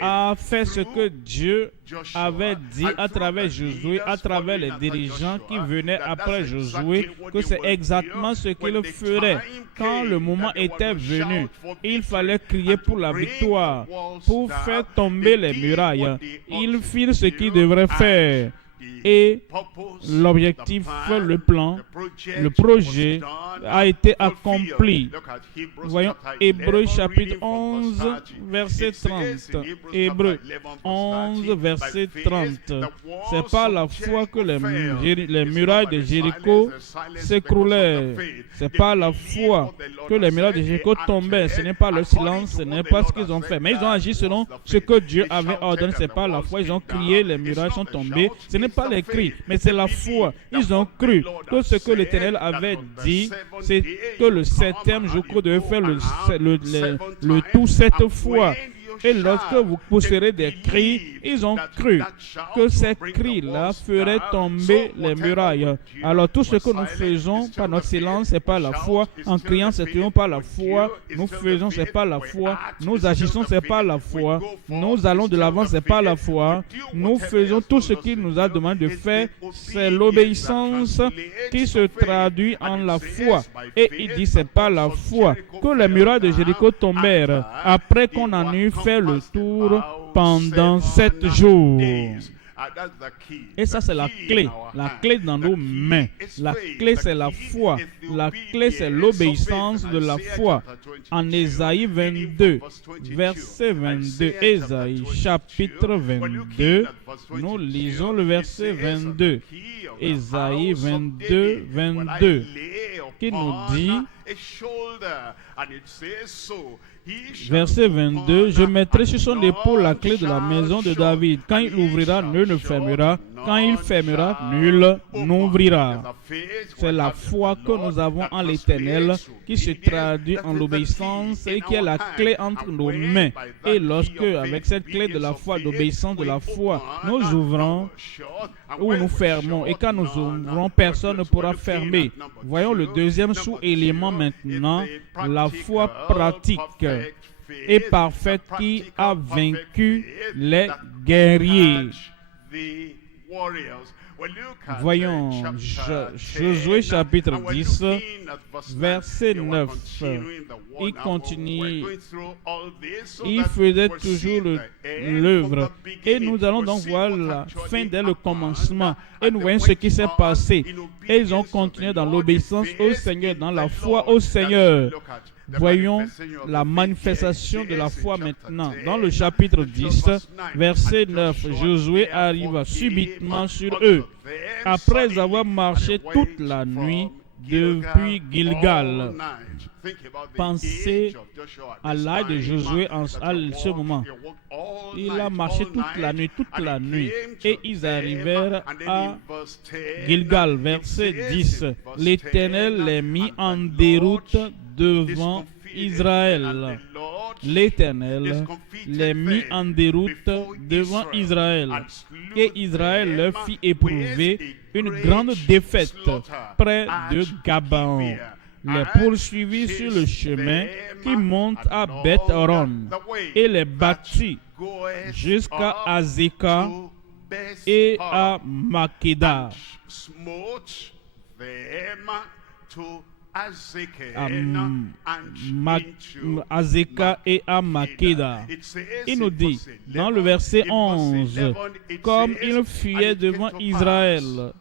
à faire ce que Dieu avait dit à travers Josué, à travers les dirigeants qui venaient après Josué, que c'est exactement ce qu'il ferait. Quand le moment était venu, il fallait crier pour la victoire, pour faire tomber les murailles. Ils firent ce qu'ils devraient faire. Et l'objectif, le plan, le projet a été accompli. Voyons Hébreux chapitre 11, verset 30. Hébreux 11, verset 30. C'est par la foi que les murailles de Jéricho s'écroulaient. C'est par la foi que les murailles de Jéricho tombaient. Ce n'est pas le silence, ce n'est pas ce qu'ils ont fait. Mais ils ont agi selon ce que Dieu avait ordonné. C'est par la foi. Ils ont crié, les murailles sont tombées. Ce n'est pas les cris, mais c'est la foi. Ils ont cru que ce que l'Éternel avait dit, c'est que le 7e jour qu'on devait faire le tout 7 fois. Et lorsque vous pousserez des cris, ils ont cru que ces cris-là feraient tomber les murailles. Alors tout ce que nous faisons par notre silence, c'est pas la foi. En criant, c'est pas la foi. Nous faisons, c'est pas la foi. Nous agissons, c'est pas la foi. Nous allons de l'avant, c'est pas la foi. Nous faisons tout ce qu'il nous a demandé de faire. C'est l'obéissance qui se traduit en la foi. Et il dit, c'est pas la foi que les murailles de Jéricho tombèrent après qu'on en eut fait le tour pendant 7 jours. Et ça, c'est la clé dans nos mains. La clé, c'est la foi. La clé, c'est l'obéissance de la foi. En Ésaïe 22, verset 22, Ésaïe chapitre 22, nous lisons le verset 22. Ésaïe 22, 22. qui nous dit, verset 22, « Je mettrai sur son épaule la clé de la maison de David. Quand il ouvrira, nul ne fermera. Quand il fermera, nul n'ouvrira. » C'est la foi que nous avons en l'Éternel qui se traduit en l'obéissance et qui est la clé entre nos mains. Et lorsque, avec cette clé de la foi, d'obéissance de la foi, nous ouvrons ou nous fermons, et quand nous ouvrons, personne ne pourra fermer. Voyons le deuxième sous-élément maintenant, la foi pratique et parfaite qui a vaincu les guerriers. Voyons Josué chapitre 10, verset 9. Il continue, il faisait toujours l'œuvre. Et nous allons donc voir la fin dès le commencement. Et nous voyons ce qui s'est passé. Et ils ont continué dans l'obéissance au Seigneur, dans la foi au Seigneur. Voyons la manifestation de la foi maintenant. Dans le chapitre 10, verset 9, Josué arriva subitement sur eux, après avoir marché toute la nuit depuis Gilgal. Pensez à l'âge de Josué à ce moment. Il a marché toute la nuit, et ils arrivèrent à Gilgal, verset 10. L'Éternel les mit en déroute devant Israël. L'Éternel les mit en déroute devant Israël. Et Israël leur fit éprouver une grande défaite près de Gabaon. Les poursuivit sur le chemin qui monte à Beth-Horon et les battit jusqu'à Azekah et à Makeda. Azekah et à Makeda. Il nous dit dans le verset 11, comme ils fuyaient devant Israël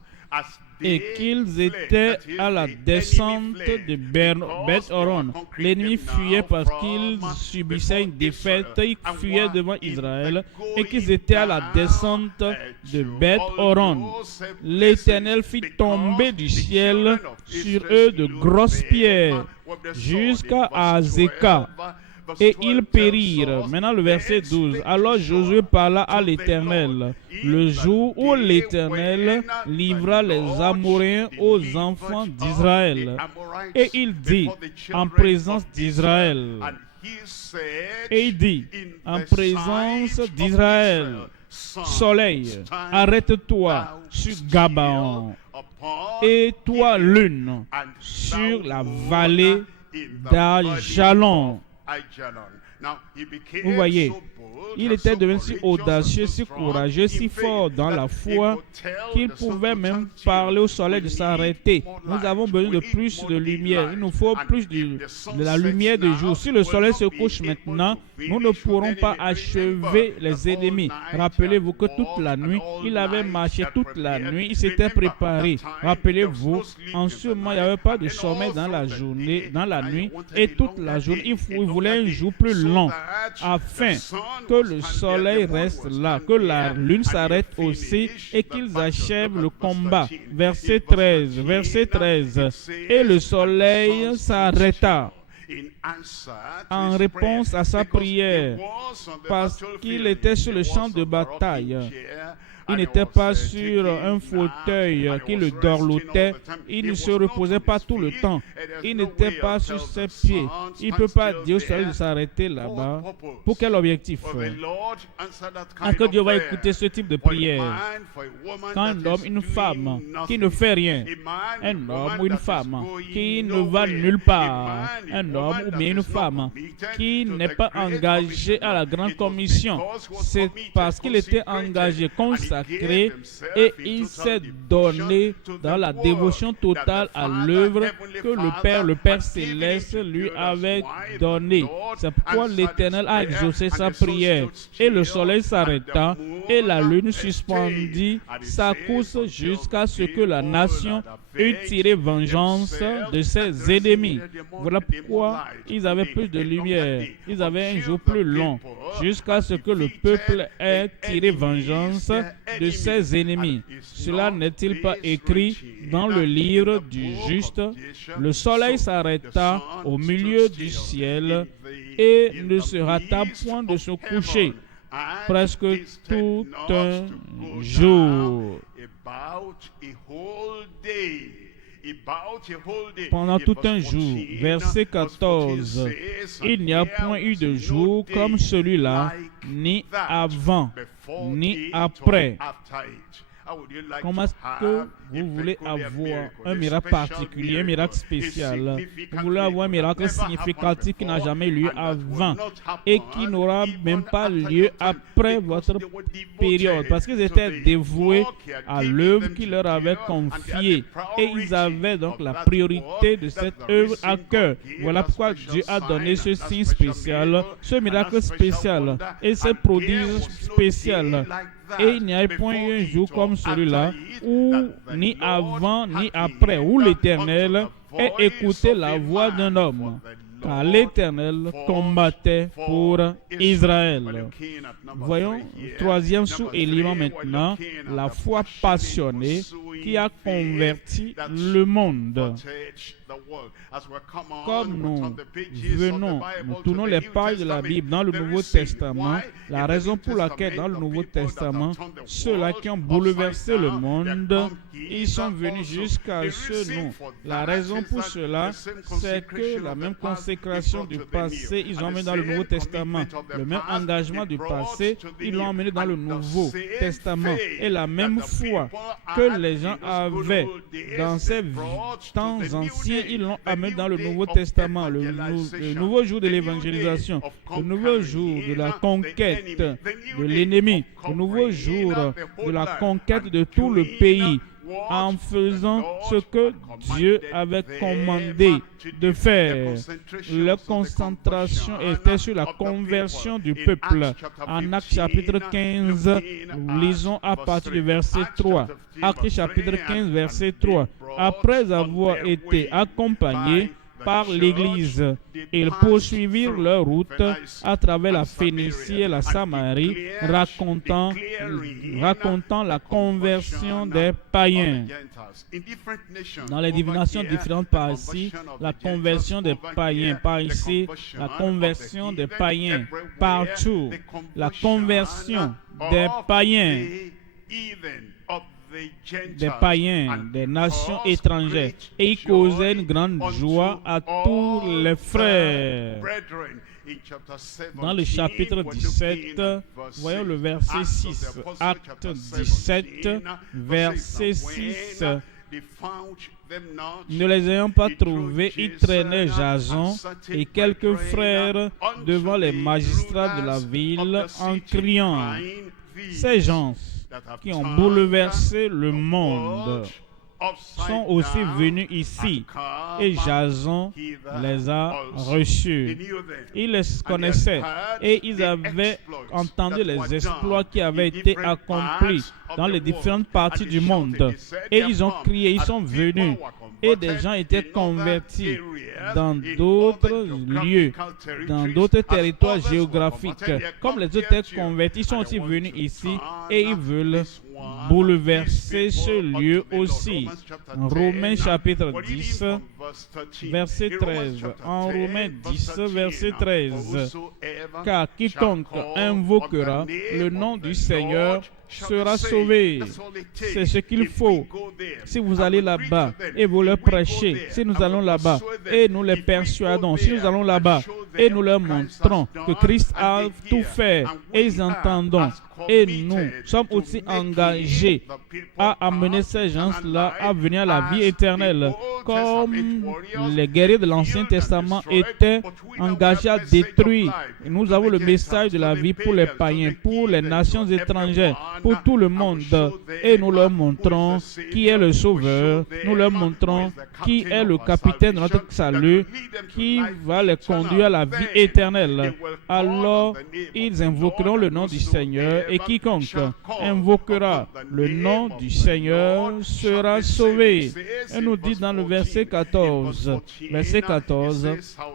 et qu'ils étaient à la descente de Beth-Horon, l'ennemi fuyait parce qu'il subissait une défaite, il fuyait devant Israël et qu'ils étaient à la descente de Beth-Horon. L'Éternel fit tomber du ciel sur eux de grosses pierres jusqu'à Azekah, et ils périrent. Maintenant le verset 12. Alors Josué parla à l'Éternel le jour où l'Éternel livra les Amoréens aux enfants d'Israël. Et il dit en présence d'Israël, en présence d'Israël, soleil, arrête-toi sur Gabaon, et toi lune sur la vallée d'Ajalon. Vous voyez, il était devenu si audacieux, si courageux, si fort dans la foi qu'il pouvait même parler au soleil de s'arrêter. Nous avons besoin de plus de lumière. Il nous faut plus de la lumière du jour. Si le soleil se couche maintenant, nous ne pourrons pas achever les ennemis. Rappelez-vous que toute la nuit, il avait marché toute la nuit, il s'était préparé. Rappelez-vous, en ce moment, il n'y avait pas de sommeil dans la journée, dans la nuit, et toute la journée, il voulait un jour plus long, afin que le soleil reste là, que la lune s'arrête aussi et qu'ils achèvent le combat. Verset 13. Et le soleil s'arrêta en réponse à sa prière, parce qu'il était sur le champ de bataille. Il n'était pas sur un fauteuil qui le dorlotait. Il ne se reposait pas tout le temps. Il n'était pas sur ses pieds. Il ne peut pas dire au soleil de s'arrêter là-bas. Pour quel objectif? Est-ce que Dieu va écouter ce type de prière? Quand un homme, une femme qui ne fait rien, un homme ou une femme qui ne va nulle part, un homme ou bien une femme qui n'est pas engagé à la grande commission, c'est parce qu'il était engagé, consacré, et il s'est donné dans la dévotion totale à l'œuvre que le Père Céleste lui avait donnée. C'est pourquoi l'Éternel a exaucé sa prière. Et le soleil s'arrêta et la lune suspendit sa course jusqu'à ce que la nation eut tiré vengeance de ses ennemis. Voilà pourquoi ils avaient plus de lumière. Ils avaient un jour plus long. jusqu'à ce que le peuple ait tiré vengeance de ses ennemis. Cela n'est-il pas écrit dans le livre du juste? Le soleil s'arrêta au milieu du ciel et ne se hâta point de se coucher presque tout un jour. Pendant tout un jour. Verset 14. Il n'y a point eu de jour comme celui-là, ni avant, ni après. Comment est-ce que vous voulez avoir un miracle particulier, un miracle spécial? Vous voulez avoir un miracle significatif qui n'a jamais lieu avant et qui n'aura même pas lieu après votre période. Parce qu'ils étaient dévoués à l'œuvre qu'il leur avait confiée. Et ils avaient donc la priorité de cette œuvre à cœur. Voilà pourquoi Dieu a donné ce signe spécial, ce miracle spécial et ce prodige spécial. Et il n'y a point eu un jour comme celui-là, où ni avant ni après, où l'Éternel ait écouté la voix d'un homme, car l'Éternel combattait pour Israël. Voyons, troisième sous-élément maintenant, la foi passionnée qui a converti le monde. Comme nous tournons les pages de la Bible dans le Nouveau Testament, la raison pour laquelle dans le Nouveau Testament, ceux-là qui ont bouleversé le monde, ils sont venus jusqu'à ce nous. La raison pour cela, c'est que la même consécration du passé, ils ont emmené dans le Nouveau Testament. Le même engagement du passé, ils l'ont emmené dans le Nouveau Testament. Et la même foi que les gens avaient dans ces temps anciens, ils l'ont amené dans le Nouveau Testament, le nouveau jour de l'évangélisation, le nouveau jour de la conquête de l'ennemi, le nouveau jour de la conquête de tout le pays, en faisant ce que Dieu avait commandé de faire. La concentration était sur la conversion du peuple. En Actes chapitre 15, lisons à partir du verset 3. Actes chapitre 15, verset 3. Après avoir été accompagnés par l'Église, ils poursuivirent leur route à travers la Phénicie et la Samarie, racontant la conversion des païens. Dans les divinations différentes par ici, la conversion des païens, par ici, la conversion des païens, partout, la conversion des païens, des nations étrangères, et il causait une grande joie à tous les frères. Dans le chapitre 17, voyons le verset 6, Acte 17, verset 6. Ne les ayant pas trouvés, ils traînaient Jason et quelques frères devant les magistrats de la ville en criant, ces gens qui ont bouleversé le monde sont aussi venus ici et Jason les a reçus. Ils les connaissaient et ils avaient entendu les exploits qui avaient été accomplis dans les différentes parties du monde. Et ils ont crié, ils sont venus. Et des gens étaient convertis dans d'autres lieux, dans d'autres territoires géographiques. Comme les autres étaient convertis, ils sont aussi venus ici et ils veulent bouleverser ce lieu aussi. En Romains chapitre 10, verset 13. En Romains 10, verset 13. Car quiconque invoquera le nom du Seigneur sera sauvé. C'est ce qu'il faut. Si vous allez là-bas et vous leur prêchez, si nous allons là-bas et nous les persuadons, si nous allons là-bas et nous leur montrons que Christ a tout fait et ils entendons, et nous sommes aussi engagés à amener ces gens-là à venir à la vie éternelle, comme les guerriers de l'Ancien Testament étaient engagés à détruire. Nous avons le message de la vie pour les païens, pour les nations étrangères. pour tout le monde et nous leur montrons qui est le Sauveur, nous leur montrons qui est le capitaine de notre salut, qui va les conduire à la vie éternelle. Alors, ils invoqueront le nom du Seigneur et quiconque invoquera le nom du Seigneur sera sauvé. Et nous dit dans le verset 14,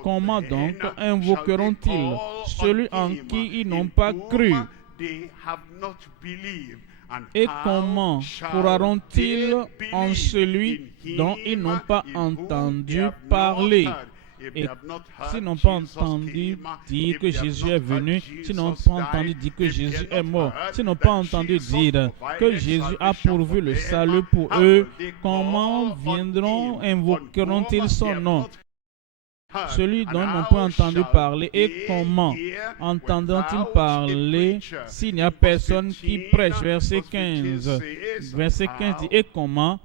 comment donc invoqueront-ils celui en qui ils n'ont pas cru? Et comment croiront-ils en celui dont ils n'ont pas entendu parler? Et s'ils n'ont pas entendu dire que Jésus est venu, s'ils n'ont pas entendu dire que Jésus est mort, s'ils n'ont pas entendu dire que Jésus a pourvu le salut pour eux, comment invoqueront-ils son nom? Celui dont ils n'ont pas entendu parler. Et comment entendront-ils parler s'il n'y a personne qui prêche? Verset 15. Verset 15 dit, et comment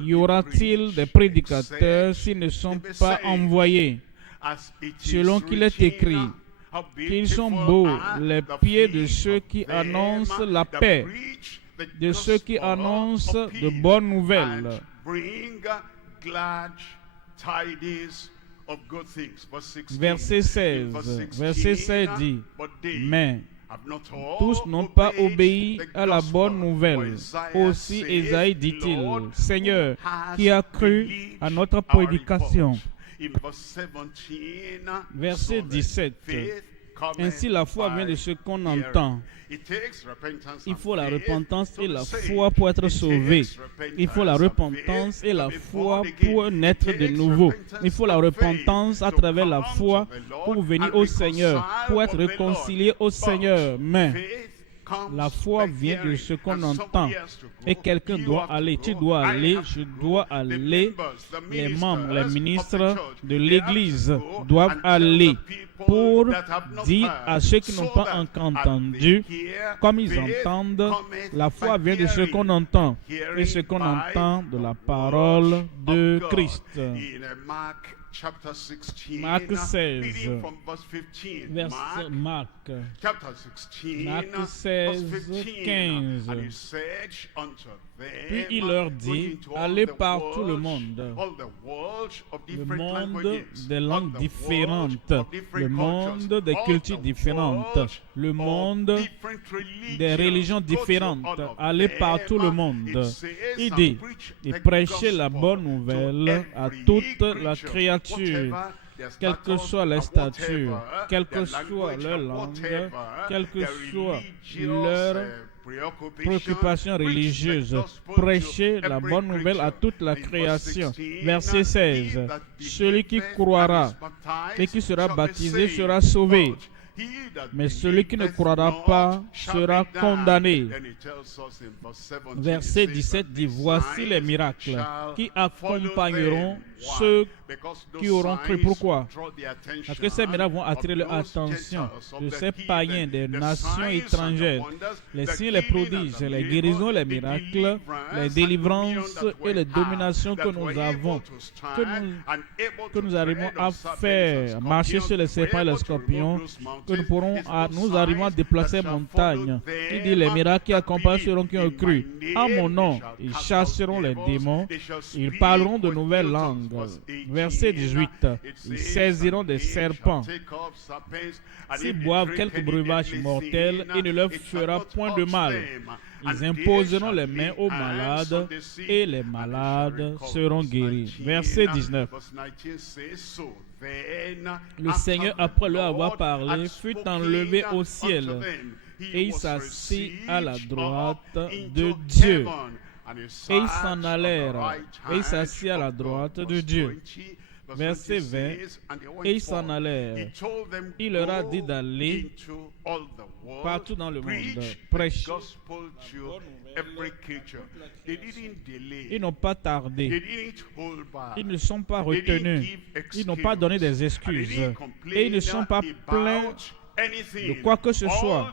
y aura-t-il des prédicateurs s'ils ne sont pas envoyés? Selon qu'il est écrit, qu'ils sont beaux les pieds de ceux qui annoncent la paix, de ceux qui annoncent de bonnes nouvelles. Verset 16. Verset 16 dit, mais tous n'ont pas obéi à la bonne nouvelle. Aussi Ésaïe dit-il, Seigneur, qui a cru à notre prédication? Verset 17. Ainsi la foi vient de ce qu'on entend. Il faut la repentance et la foi pour être sauvé. Il faut la repentance et la foi pour naître de nouveau. Il faut la repentance à travers la foi pour venir au Seigneur, pour être réconcilié au Seigneur. Mais la foi vient de ce qu'on entend. Et quelqu'un doit aller. Tu dois aller. Je dois aller. Les membres, les ministres de l'Église doivent aller pour dire à ceux qui n'ont pas encore entendu, comme ils entendent, la foi vient de ce qu'on entend. Et ce qu'on entend de la parole de Christ. Marc 16, verset Marc 16, 15. Puis il leur dit, allez par tout le monde des langues différentes, le monde des cultures différentes, le monde des religions différentes, allez par tout le monde. Il dit, et prêchez la bonne nouvelle à toute la créature, quelle que soit leur stature, quelle que soit leur langue, quelle que soit leur préoccupations religieuses. Prêchez la bonne nouvelle à toute la création. Verset 16. Celui qui croira et qui sera baptisé sera sauvé, mais celui qui ne croira pas sera condamné. Verset 17 dit, voici les miracles qui accompagneront ceux qui auront cru. Pourquoi? Parce que ces miracles vont attirer l'attention de ces païens des nations étrangères. Les signes, les prodiges, les guérisons, les miracles, les délivrances et les dominations que nous avons, que nous arrivons à faire marcher sur les serpents et les scorpions, que nous arrivons à déplacer montagnes. Il dit, les miracles qui accompagnent ceux qui ont cru. À mon nom, ils chasseront les démons, ils parleront de nouvelles langues. Verset 18. Ils saisiront des serpents. S'ils boivent quelques breuvages mortels, il ne leur fera point de mal. Ils imposeront les mains aux malades et les malades seront guéris. Verset 19. Le Seigneur, après leur avoir parlé, fut enlevé au ciel et il s'assit à la droite de Dieu. Et ils s'en allèrent, et ils s'assit à la droite de Dieu. Verset 20, et ils s'en allèrent. Il leur a dit d'aller partout dans le monde, prêcher. Ils n'ont pas tardé. Ils ne sont pas retenus. Ils n'ont pas donné des excuses. Et ils ne sont pas pleins de quoi que ce soit.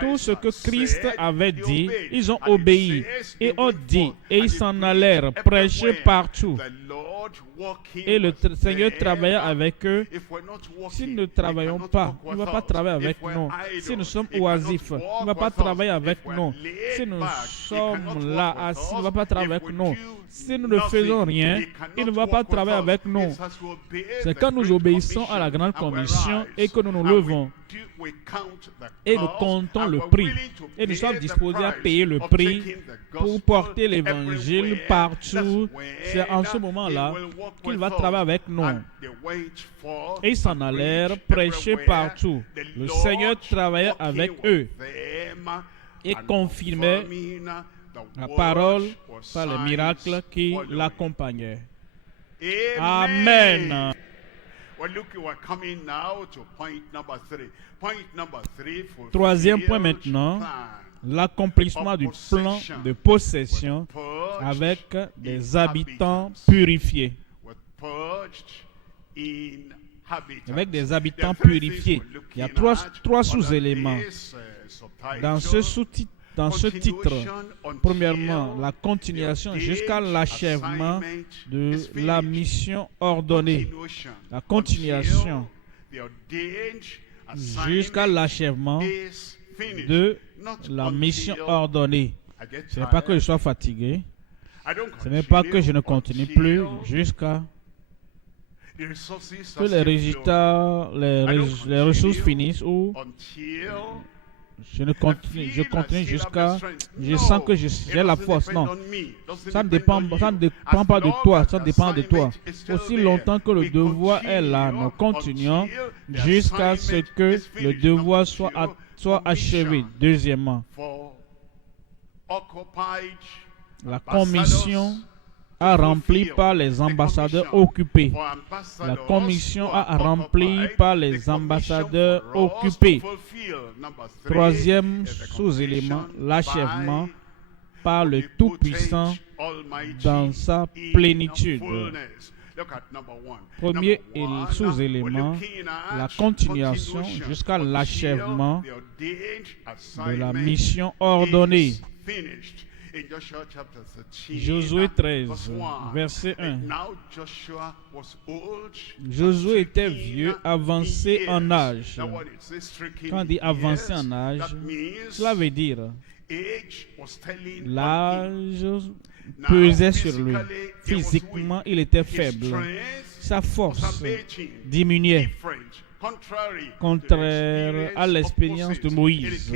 Tout ce que Christ avait dit, ils ont obéi et ont dit, et ils s'en allèrent prêcher partout. Et le Seigneur travailla avec eux. Si nous ne travaillons pas, il ne va pas travailler avec nous. Si nous sommes oisifs, il ne va pas travailler avec nous. Si nous sommes là assis, il ne va pas travailler avec nous. Si nous ne faisons rien, il ne va pas travailler avec nous. C'est quand nous obéissons à la grande commission et que nous nous levons et nous comptons le prix et nous sommes disposés à payer le prix pour porter l'évangile partout. C'est en ce moment-là qu'il va travailler avec nous. Et ils s'en allèrent prêcher partout. Le Seigneur travaillait avec eux et confirmait la parole par les miracles qui l'accompagnaient. Amen. Troisième point maintenant, l'accomplissement du plan de possession avec des habitants purifiés. Avec des habitants purifiés. Il y a trois sous-éléments dans ce titre. Premièrement, la continuation jusqu'à l'achèvement de la mission ordonnée. La continuation jusqu'à l'achèvement de la mission ordonnée. Ce n'est pas que je sois fatigué. Ce n'est pas que je ne continue plus jusqu'à que les résultats, les ressources finissent ou je continue jusqu'à je sens que j'ai la force. Non, ça ne dépend pas de toi, ça dépend de toi. Aussi longtemps que le devoir est là, nous continuons jusqu'à ce que le devoir soit achevé. Deuxièmement, la commission a rempli par les ambassadeurs occupés. La commission a rempli par les ambassadeurs occupés. Troisième sous-élément, l'achèvement par le Tout-Puissant dans sa plénitude. Premier sous-élément, la continuation jusqu'à l'achèvement de la mission ordonnée. Josué 13, verset 1. Josué était vieux, avancé en âge. Quand on dit avancé en âge, cela veut dire l'âge pesait sur lui. Physiquement, il était faible. Sa force diminuait. Contraire à l'expérience de Moïse.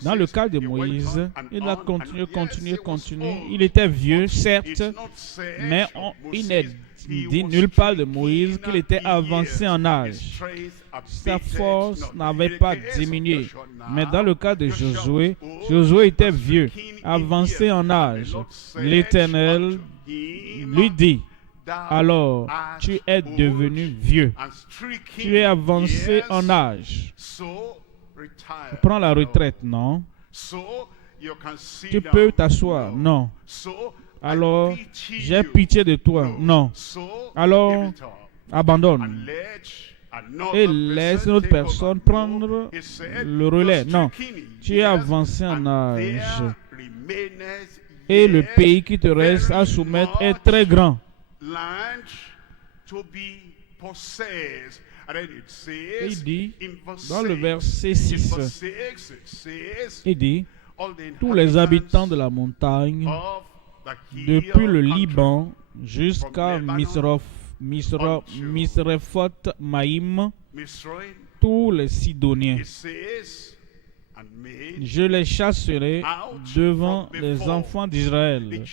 Dans le cas de Moïse, il a continué. Il était vieux, certes, mais il n'est dit nulle part de Moïse qu'il était avancé en âge. Sa force n'avait pas diminué. Mais dans le cas de Josué, Josué était vieux, avancé en âge. L'Éternel lui dit: alors, tu es devenu vieux. Tu es avancé en âge. Tu prends la retraite, non? Tu peux t'asseoir, non? Alors, j'ai pitié de toi, non? Alors, abandonne. Et laisse une autre personne prendre le relais, non? Tu es avancé en âge. Et le pays qui te reste à soumettre est très grand. Il dit, dans le verset 6, il dit, tous les habitants de la montagne, depuis le Liban jusqu'à Misrephoth Maïm, tous les Sidoniens, je les chasserai devant les enfants d'Israël.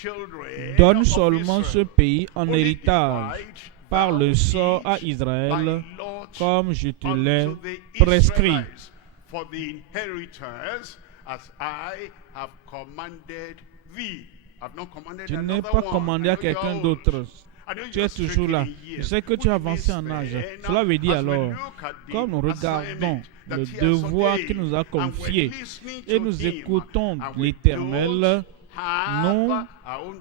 Donne seulement ce pays en héritage par le sort à Israël, comme je te l'ai prescrit. Je n'ai pas commandé à quelqu'un d'autre. Tu es toujours là. Je sais que tu as avancé en âge. Cela veut dire alors, comme nous regardons le devoir qu'il nous a confié et nous écoutons l'Éternel, nous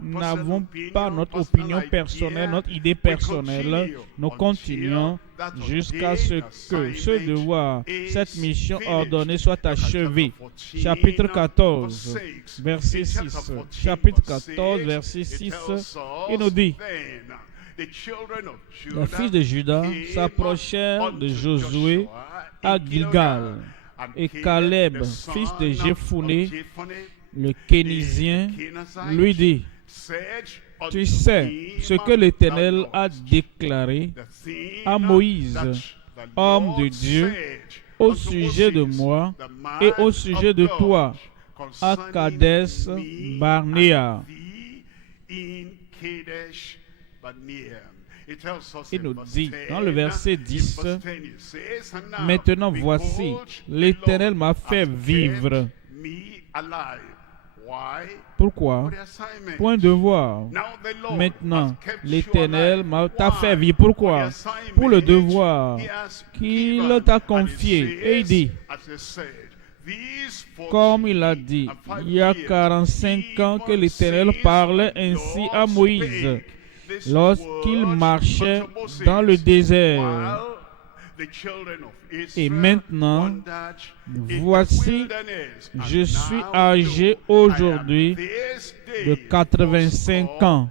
n'avons pas notre opinion personnelle, notre idée personnelle. Nous continuons jusqu'à ce que ce devoir, cette mission ordonnée soit achevée. Chapitre 14, verset 6. Chapitre 14, verset 6, il nous dit: Les fils de Juda s'approchèrent de Josué à Gilgal, et Caleb, fils de Jephouné, le Kénizien, lui dit: tu sais ce que l'Éternel a déclaré à Moïse, homme de Dieu, au sujet de moi et au sujet de toi, à Kadesh Barnéa. Il nous dit dans le verset 10, maintenant voici, l'Éternel m'a fait vivre. Pourquoi? Pour un devoir. Maintenant, l'Éternel t'a fait vivre. Pourquoi? Pour le devoir qu'il t'a confié. Et il dit, comme il a dit, il y a 45 ans que l'Éternel parlait ainsi à Moïse, lorsqu'il marchait dans le désert. Et maintenant, voici, je suis âgé aujourd'hui de 85 ans.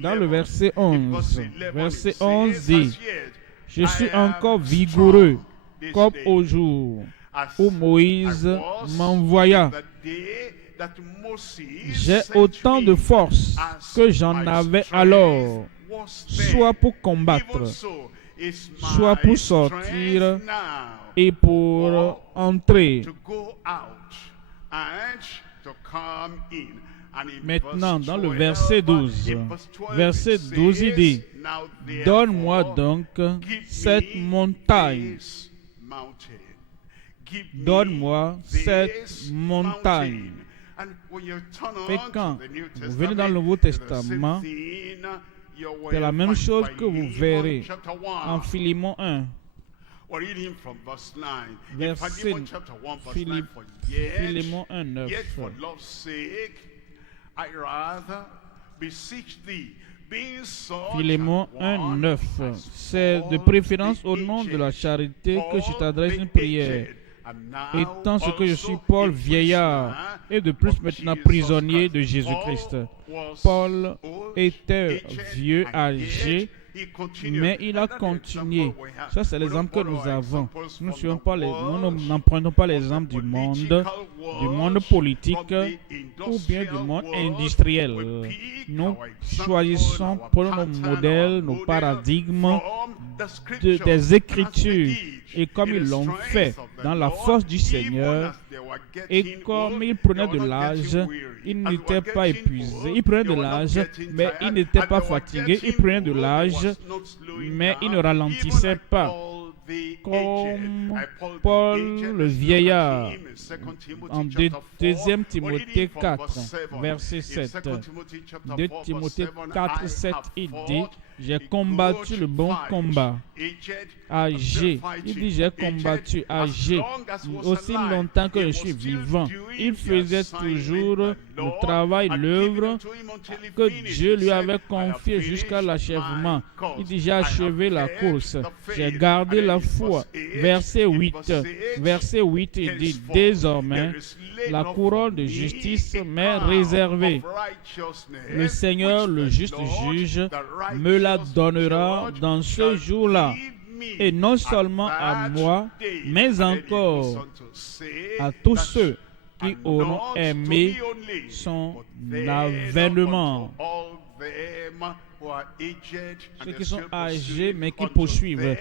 Dans le verset 11 dit, je suis encore vigoureux comme au jour où Moïse m'envoya. J'ai autant de force que j'en avais alors, soit pour combattre, soit pour sortir et pour entrer. Maintenant, dans le verset 12, il dit, donne-moi donc cette montagne. Donne-moi cette montagne. Et quand vous venez dans le Nouveau Testament, c'est la même chose que vous verrez en Philémon 1. Verset Philémon 1, 9. Philémon 1, 9. C'est de préférence au nom de la charité que je t'adresse une prière. Étant ce que je suis Paul, vieillard, et de plus maintenant prisonnier de Jésus-Christ. Paul était vieux, âgé, mais il a continué. Ça, c'est l'exemple que nous avons. Nous n'empruntons pas l'exemple du monde politique ou bien du monde industriel. Nous choisissons pour nos modèles, nos paradigmes des Écritures. Et comme ils l'ont fait dans la force du Seigneur, et comme ils prenaient de l'âge, ils n'étaient pas épuisés. Ils prenaient de l'âge, mais ils n'étaient pas fatigués. Ils prenaient de l'âge, mais ils ne ralentissaient pas. Comme Paul le vieillard, en 2 Timothée 4, verset 7. 2 Timothée 4, 7, il dit, j'ai combattu le bon combat. Âgé. Il dit, j'ai combattu âgé. Aussi longtemps que je suis vivant. Il faisait toujours le travail, l'œuvre que Dieu lui avait confiée jusqu'à l'achèvement. Il dit, j'ai achevé la course. J'ai gardé la foi. Verset 8. Verset 8, il dit, désormais, la couronne de justice m'est réservée. Le Seigneur, le juste juge, me la donnera dans ce jour-là. Et non seulement à moi, mais encore à tous ceux qui auront aimé son avènement. Ceux qui sont âgés mais qui poursuivent.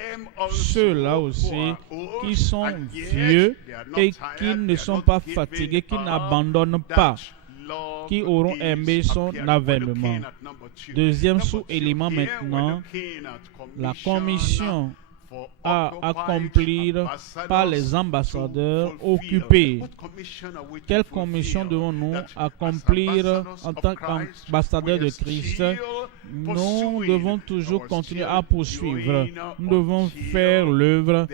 Ceux-là aussi qui sont vieux et qui ne sont pas fatigués, qui n'abandonnent pas, qui auront aimé son avènement. Deuxième sous-élément maintenant, la commission à accomplir par les ambassadeurs occupés. Quelle commission devons-nous accomplir en tant qu'ambassadeurs de Christ? Nous devons toujours continuer à poursuivre. Nous devons faire l'œuvre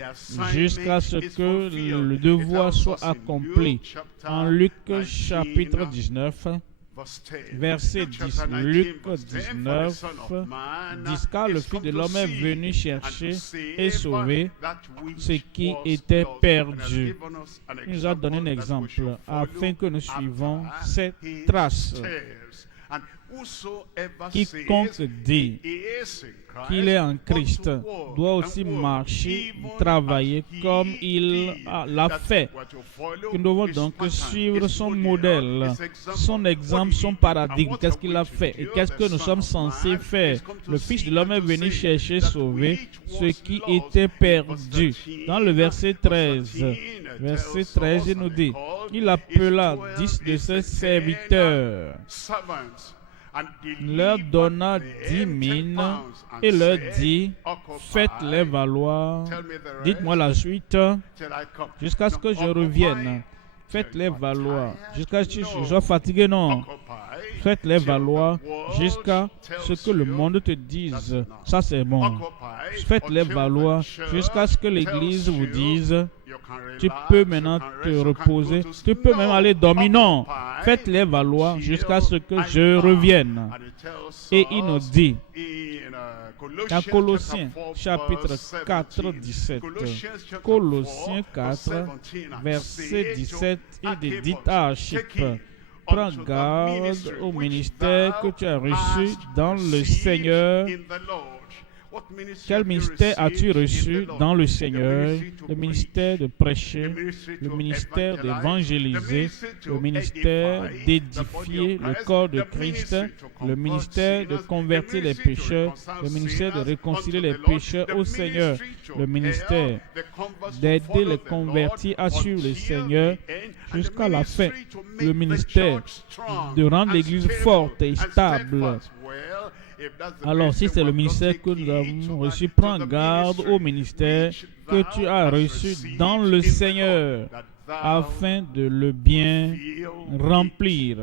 jusqu'à ce que le devoir soit accompli. En Luc chapitre 19, verset 10, Luc 19, dit car le Fils de l'homme est venu chercher et sauver ce qui était perdu. Il nous a donné un exemple afin que nous suivons cette trace. Quiconque dit qu'il est en Christ doit aussi marcher, travailler comme il l'a fait. Nous devons donc suivre son modèle, son exemple, son paradigme. Qu'est-ce qu'il a fait et qu'est-ce que nous sommes censés faire? Le Fils de l'homme est venu chercher, sauver ce qui était perdu. Dans le verset 13, il nous dit, il appela 10 de ses serviteurs, leur donna 10 mines et leur dit, faites-les valoir. Dites-moi la suite, jusqu'à ce que je revienne. Faites-les valoir. Jusqu'à ce que je sois fatigué, non. Faites-les valoir jusqu'à ce que le monde te dise. Ça, c'est bon. Faites-les valoir jusqu'à ce que l'Église vous dise, tu peux maintenant te reposer. Tu peux même aller dormir. Non. Faites-les valoir jusqu'à ce que je revienne. Et il nous dit, dans Colossiens chapitre 4, 17. Colossiens 4, verset 17, il dit, dites à Archippe, prends garde au ministère que tu as reçu dans le Seigneur. Quel ministère as-tu reçu dans le Seigneur? Le ministère de prêcher, le ministère d'évangéliser, le ministère d'édifier le corps de Christ, le ministère de convertir les pécheurs, le ministère de réconcilier les pécheurs au Seigneur, le ministère d'aider les convertis à suivre le Seigneur jusqu'à la fin, le ministère de rendre l'Église forte et stable. Alors, si c'est le ministère que nous avons reçu, prends garde au ministère que tu as reçu dans le Seigneur, afin de le bien remplir.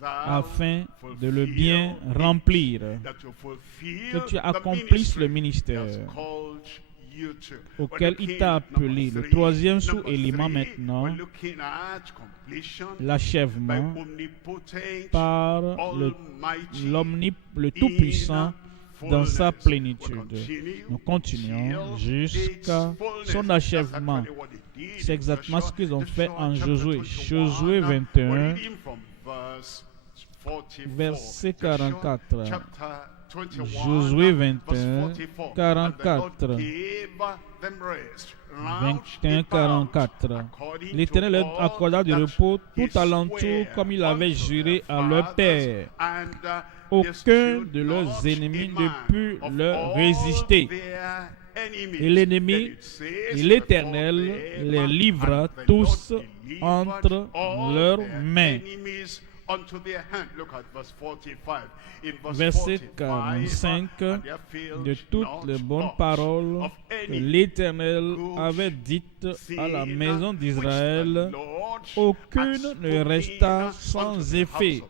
Afin de le bien remplir. Que tu accomplisses le ministère auquel il t'a appelé. Le troisième sous-élément maintenant, l'achèvement par le Tout-Puissant dans sa plénitude. Nous continuons jusqu'à son achèvement. C'est exactement ce qu'ils ont fait en Josué. Josué 21, verset 44. Josué 21, 44. 21, 44. L'Éternel leur accorda du repos tout alentour comme il avait juré à leur père. Aucun de leurs ennemis ne put leur résister. Et l'ennemi et l'Éternel les livra tous entre leurs mains. Verset 45, de toutes les bonnes paroles que l'Éternel avait dites à la maison d'Israël, aucune ne resta sans effet.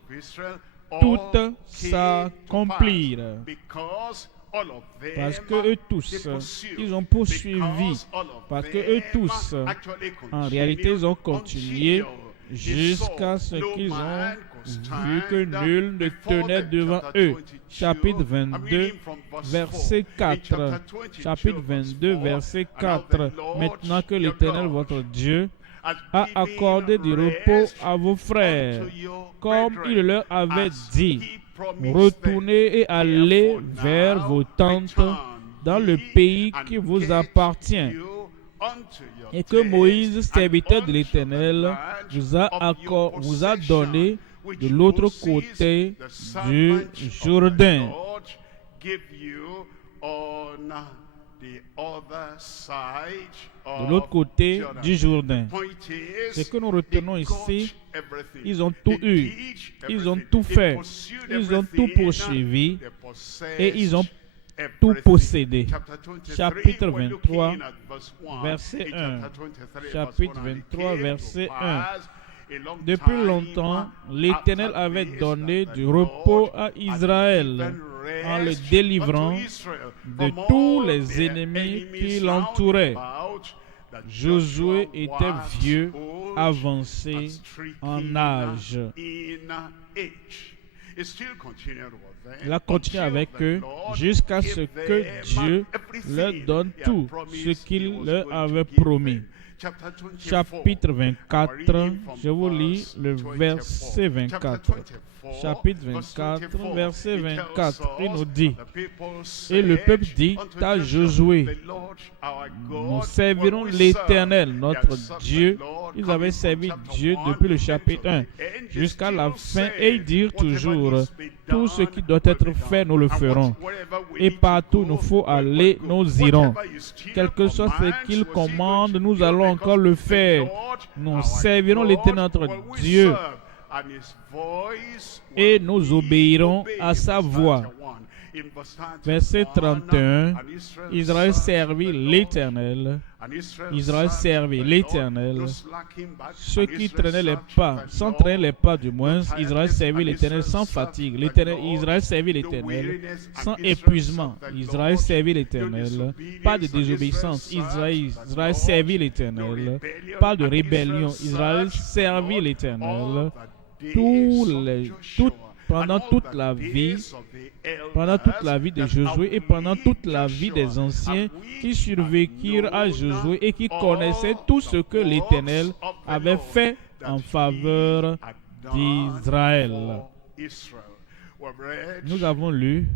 Toutes s'accomplirent. Parce que eux tous, ils ont poursuivi. Parce que eux tous, en réalité, ils ont continué jusqu'à ce qu'ils ont vu que nul ne tenait devant eux. Chapitre 22, verset 4. Chapitre 22, verset 4. Maintenant que l'Éternel, votre Dieu, a accordé du repos à vos frères, comme il leur avait dit, retournez et allez vers vos tentes dans le pays qui vous appartient, et que Moïse, serviteur de l'Éternel, vous a donné de l'autre côté du Jourdain. De l'autre côté du Jourdain. Ce que nous retenons ici, ils ont tout eu, ils ont tout fait, ils ont tout poursuivi et ils ont tout possédé. Chapitre 23, verset 1. Chapitre 23, verset 1. Depuis longtemps, l'Éternel avait donné du repos à Israël en le délivrant de tous les ennemis qui l'entouraient. Josué était vieux avancé en âge. Il a continué avec eux jusqu'à ce que Dieu leur donne tout ce qu'il leur avait promis. Chapitre 24, je vous lis le verset 24. Chapitre 24, verset 24, il nous dit, et le peuple dit à Josué, nous servirons l'Éternel, notre Dieu. Ils avaient servi Dieu depuis le chapitre 1 jusqu'à la fin et ils dirent toujours, tout ce qui doit être fait, nous le ferons. Et partout nous faut aller, nous irons. Quel que soit ce qu'il commande, nous allons encore le faire. Nous servirons l'Éternel, notre Dieu, et nous obéirons à sa voix. Verset 31, Israël servit l'Éternel. Israël servit l'Éternel. Ceux qui traînaient les pas, sans traîner les pas du moins, Israël servit l'Éternel sans fatigue. Israël servit l'Éternel sans épuisement. Israël servit l'Éternel. Pas de désobéissance. Israël servit l'Éternel. Pas de rébellion. Israël servit l'Éternel. Pendant toute la vie de Josué et pendant toute la vie des anciens qui survécurent à Josué et qui connaissaient tout ce que l'Éternel avait fait en faveur d'Israël. Nous avons lu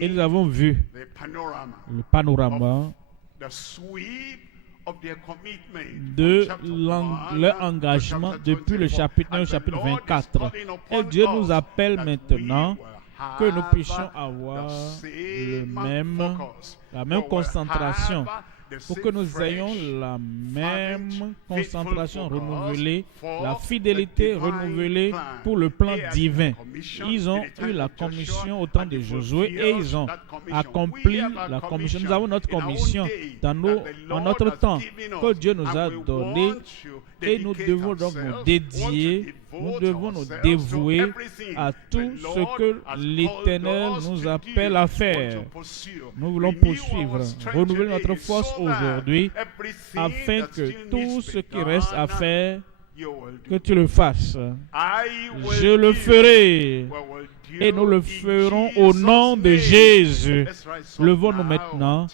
et nous avons vu le panorama de leur engagement depuis le chapitre 1 au chapitre 24. Et Dieu nous appelle maintenant que nous puissions avoir la même concentration, pour que nous ayons la même concentration renouvelée, la fidélité renouvelée pour le plan divin. Ils ont eu la commission au temps de Josué et ils ont accompli la commission. Nous avons notre commission en notre temps que Dieu nous a donné et nous devons donc nous dédier, nous devons nous dévouer à tout ce que l'Éternel nous appelle à faire. Nous voulons poursuivre, renouveler notre force aujourd'hui afin que tout ce qui reste à faire, que tu le fasses. Je le ferai et nous le ferons au nom de Jésus. Levons-nous maintenant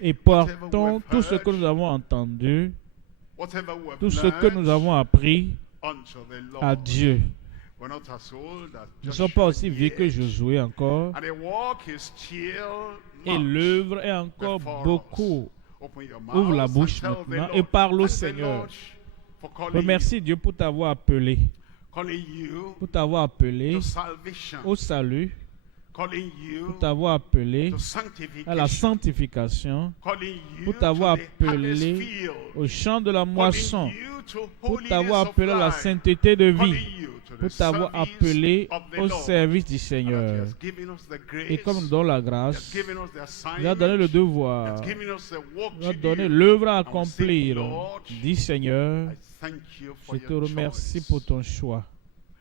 et portons tout ce que nous avons entendu, tout ce que nous avons appris à Dieu. Nous ne sommes pas aussi vieux que Josué encore. Et l'œuvre est encore beaucoup. Ouvre la bouche maintenant et parle au Seigneur. Remercie Dieu pour t'avoir appelé. Pour t'avoir appelé au salut. Pour t'avoir appelé à la sanctification. Pour t'avoir appelé au champ de la moisson. Pour t'avoir appelé à la sainteté de vie. Pour t'avoir appelé au service du Seigneur. Et comme nous donnons la grâce, il a donné le devoir, il a donné l'œuvre à accomplir. Dis Seigneur, je te remercie pour ton choix.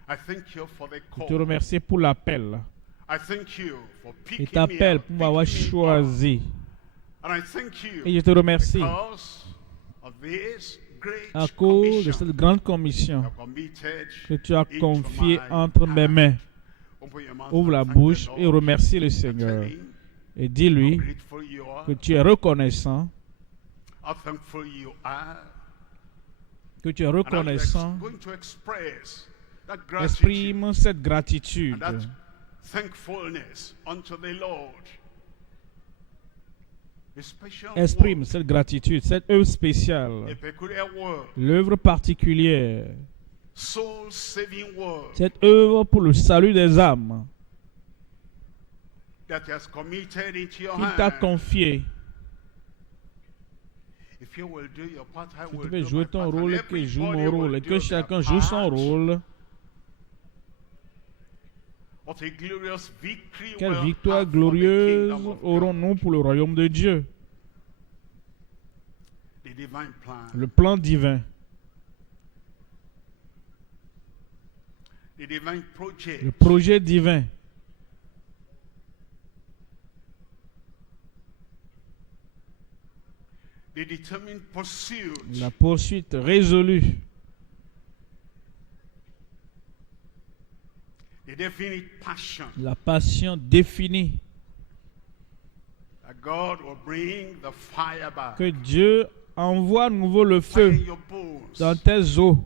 Je te remercie pour l'appel. Je t'appelle pour m'avoir choisi. Et je te remercie à cause de cette grande commission que tu as confiée entre mes mains. Ouvre la bouche et remercie le Seigneur. Et dis-lui que tu es reconnaissant. Que tu es reconnaissant. Exprime cette gratitude. Exprime cette gratitude, cette œuvre spéciale, l'œuvre particulière, cette œuvre pour le salut des âmes qu'il t'a confiée. Si tu veux jouer ton rôle, que je joue mon rôle, et que chacun joue son rôle. Quelle victoire glorieuse aurons-nous pour le royaume de Dieu? Le plan divin. Le projet divin. La poursuite résolue La passion définie. Que Dieu envoie à nouveau le feu dans tes os,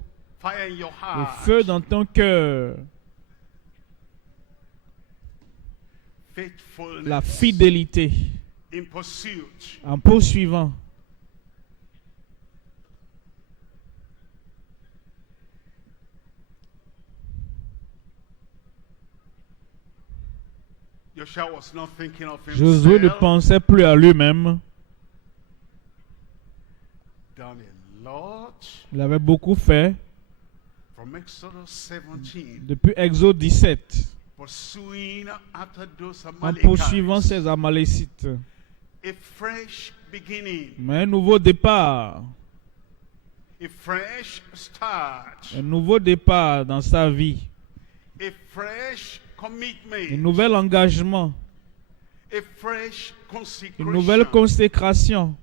le feu dans ton cœur, la fidélité en poursuivant. Josué ne pensait plus à lui-même. Il avait beaucoup fait depuis Exode 17 en poursuivant ces Amalécites. Mais un nouveau départ. Un nouveau départ dans sa vie. Un nouvel engagement. Une nouvelle consécration.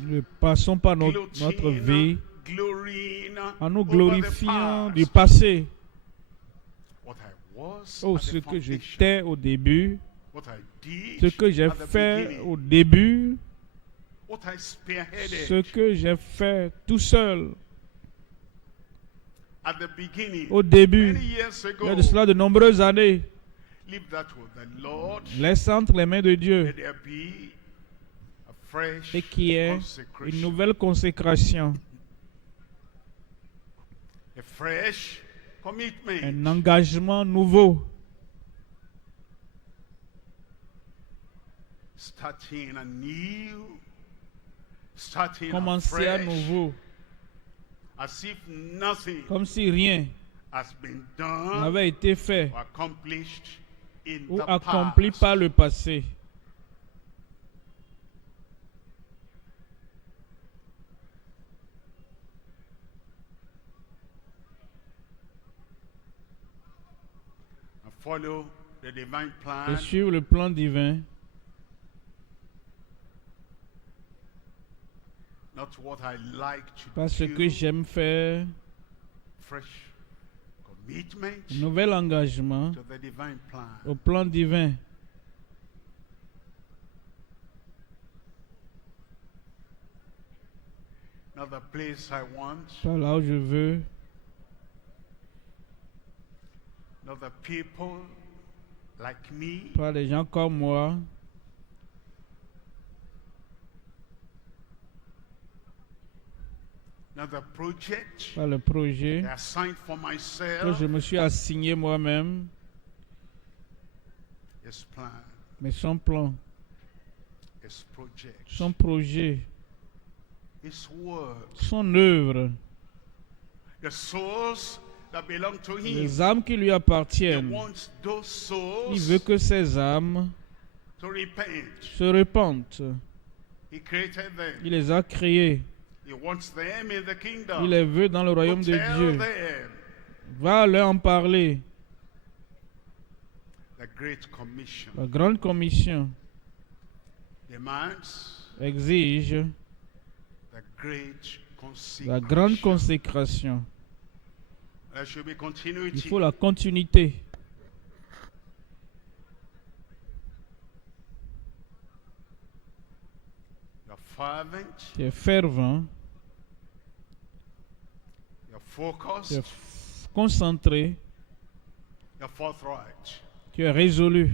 Ne passons pas notre vie en nous glorifiant du passé. Oh, ce que j'étais au début, ce que j'ai fait au début, ce que j'ai fait tout seul. Au début, il y a de cela de nombreuses années. Laisse entre les mains de Dieu et qui est une nouvelle consécration, un engagement nouveau, commencer à nouveau, comme si rien n'avait été fait ou accompli par le passé. Et suivre le plan divin. Pas ce que j'aime faire. Un nouvel engagement au plan divin. Pas là où je veux. Pas des gens comme moi. Pas le projet que je me suis assigné moi-même. Mais son plan, son projet, son œuvre, les âmes qui lui appartiennent. Il veut que ces âmes se repentent. Il les a créées. Il les veut dans le royaume de Dieu. Va leur en parler. La grande commission exige la grande consécration. Il faut la continuité. Tu es fervent. Tu es concentré. Tu es résolu.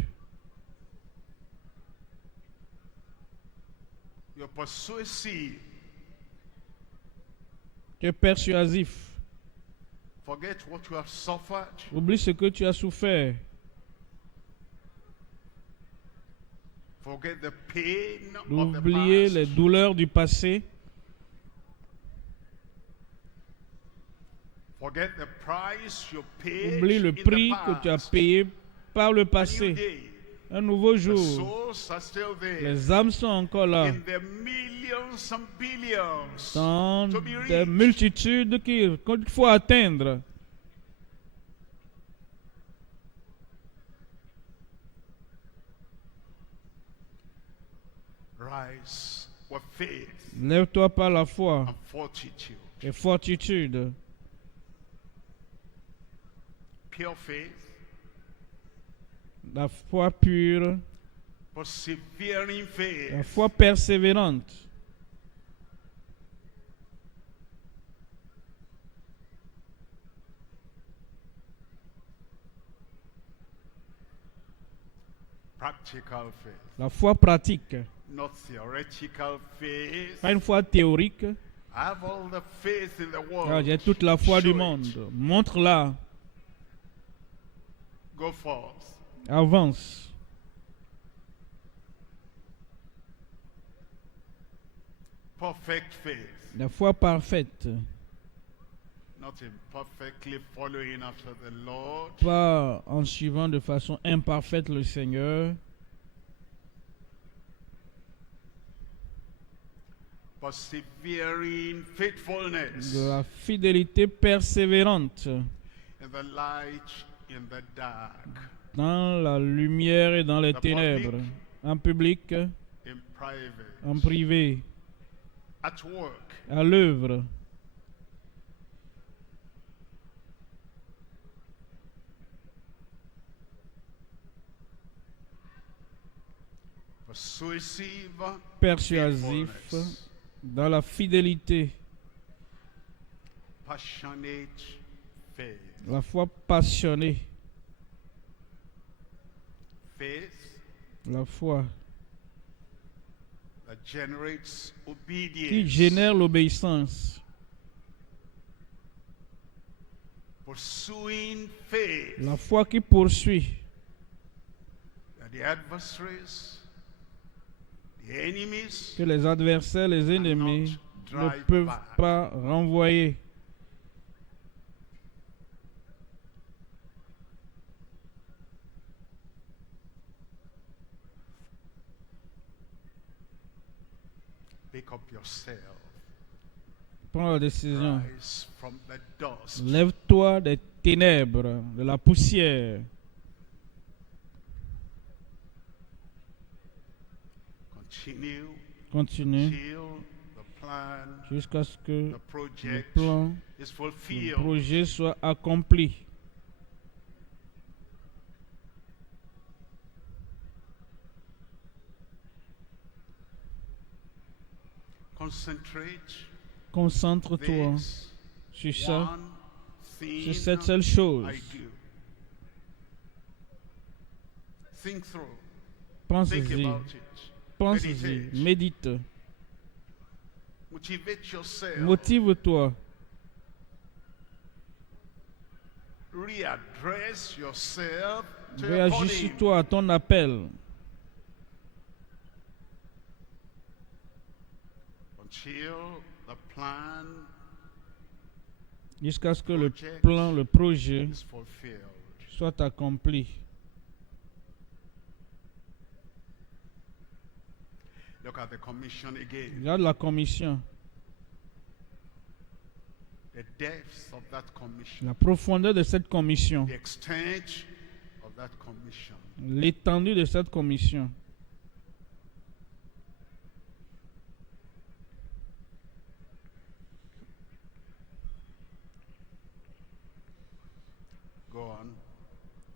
Tu es persuasif. Oublie ce que tu as souffert. Oubliez les douleurs du passé. Oublie le prix que tu as payé par le passé. Un nouveau jour. Les âmes sont encore là. Dans des multitudes qu'il faut atteindre. Rise with faith Lève-toi par la foi and fortitude. et fortitude. Pure faith, La foi pure, persevering faith, la foi persévérante. practical faith, La foi pratique. not theoretical faith. Pas une foi théorique. I have all the faith in the world. Ah, j'ai toute la foi Show du it. monde. Montre-la. Go forth. Avance. Perfect faith, La foi parfaite. not imperfectly following after the Lord, Pas en suivant de façon imparfaite le Seigneur. persevering faithfulness De la fidélité persévérante. in the light, in the dark, Dans la lumière et dans les The ténèbres. public. En public, in private, en privé, at work, à l'œuvre. persuasive Persuasif. faithfulness, Dans la fidélité. passionate faith, La foi passionnée. faith La foi that generates qui obedience, génère l'obéissance. pursuing faith La foi qui poursuit. that the adversaries, the enemies, Que les adversaires, les ennemis ne drive peuvent back. pas renvoyer. Pick up yourself, Prends la décision. rise from the dust, Lève-toi des ténèbres, de la poussière. continue Continue till the plan, jusqu'à ce que the le project plan, is le fulfilled. projet soit accompli. Concentrate Concentre-toi this sur ça, one thing sur cette seule chose. I do. Think through. Think Pense-y, about it. pense-y, Meditate. médite, Motivate yourself. motive-toi, Readdress yourself to your calling. réagis-toi à ton appel Until the plan jusqu'à ce que le plan, le projet is fulfilled. soit accompli. Look at the commission again. Regarde la commission, The depth of that commission. la profondeur de cette commission, The extent of that commission. l'étendue de cette commission. Go on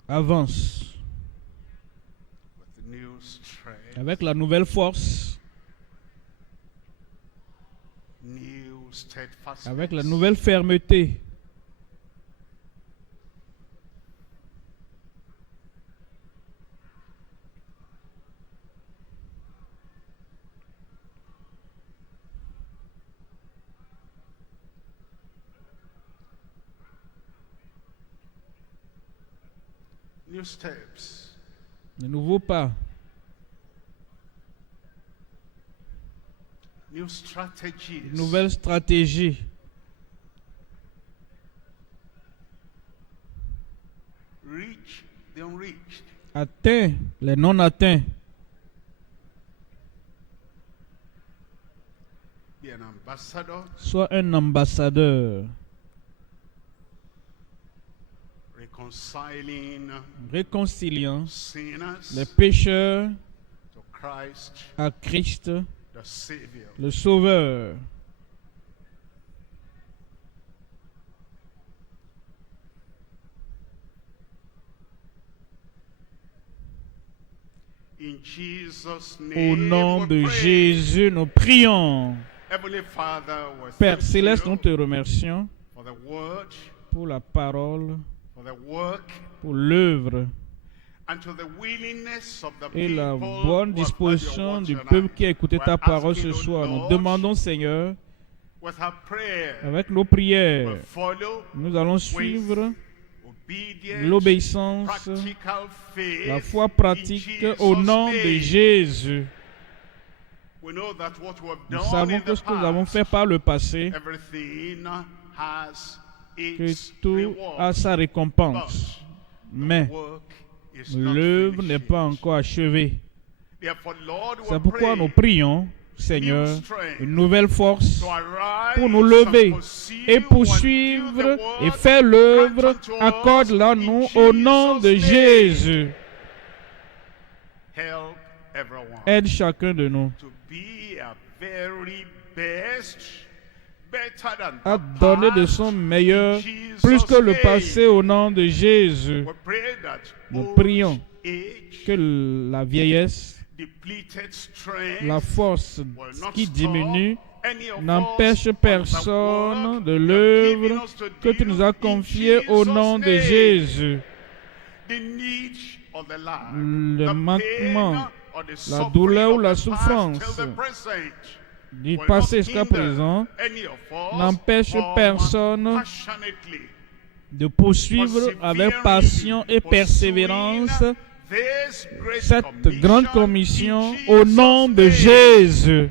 Avance with new strength, avec la nouvelle force, new steadfastness, avec la nouvelle fermeté. new steps, De nouveaux pas, new strategies, de nouvelles stratégies. reach the unreached, Atteins les non atteints. be an ambassador, Sois un ambassadeur, reconciling réconciliant sinners les pécheurs to Christ, à Christ, the Savior. le Sauveur. In Jesus' Au name, nom we de pray. Jésus, nous prions. Heavenly Father, we Père thank Céleste, you nous te remercions for the word, pour la parole, for the work, pour l'œuvre and to the willingness of the et la people bonne who have heard your disposition word du tonight. peuple qui a écouté We're ta parole asking, ce O soir. Nous Lord, demandons, Seigneur, with our prayer, avec nos prières, we'll follow nous allons with suivre obedience, l'obéissance, practical faith, la foi in pratique au Jesus' nom de name. Jésus. We know that what we have Nous done savons in que the ce que nous avons past, fait par le passé, everything has que its tout reward. a sa récompense. Mais Work is not l'œuvre n'est finished pas yet. encore achevée. Therefore, Lord, we C'est pourquoi pray nous prions, Seigneur, une nouvelle force to arise pour nous and lever pursue et and do poursuivre the et work. faire l'œuvre. Grant unto us Accorde-la in nous au nom de Jesus' name. Jésus. Help everyone Aide chacun de nous to be a very best, better than à the donner de past. son meilleur, In Jesus' plus que le name. passé, au nom de Jésus. We pray that Nous old prions age, que la vieillesse, depleted strength, la force will not qui stop diminue, any of n'empêche us on the personne work de you have l'œuvre given us to que tu do nous as in confiée au Jesus' nom de name. Jésus. The need of the life, Le the manquement, pain or the la suffering douleur ou of la the past souffrance till the present du will passé not jusqu'à hinder présent any of us n'empêche from personne passionately de poursuivre avec passion et persévérance this great cette commission grande commission in au nom de Jesus' name. Jésus.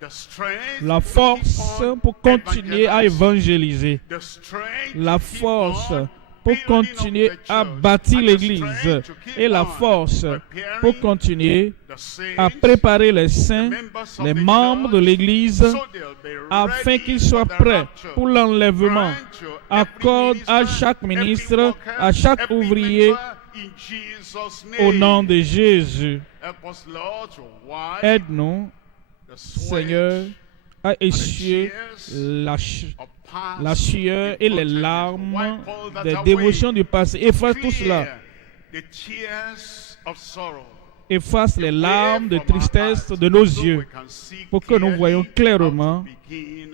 The strength La to force keep on pour continuer à evangelizing. évangéliser. The strength La to keep force on pour building up continuer the à church. bâtir And the l'Église. strength to keep Et la on force preparing pour continuer the saints, à préparer les saints, members of les the membres de church, l'Église, so they'll be afin ready qu'ils for soient the prêts rapture. pour l'enlèvement. Grant to every Accorde à minister, chaque every ministre, worker, à chaque every ouvrier, member, in Jesus' name. au nom de Jésus. Help us, Lord, to wipe Aide-nous, the sweat Seigneur, à and the essuyer tears la of past la sueur et les devotions. larmes Wipe all that des away. dévotions du passé. Efface tout cela. Clear the tears of sorrow. Efface les larmes de Away from our tristesse hearts, de nos so yeux we can see pour que nous clearly voyions how to clairement begin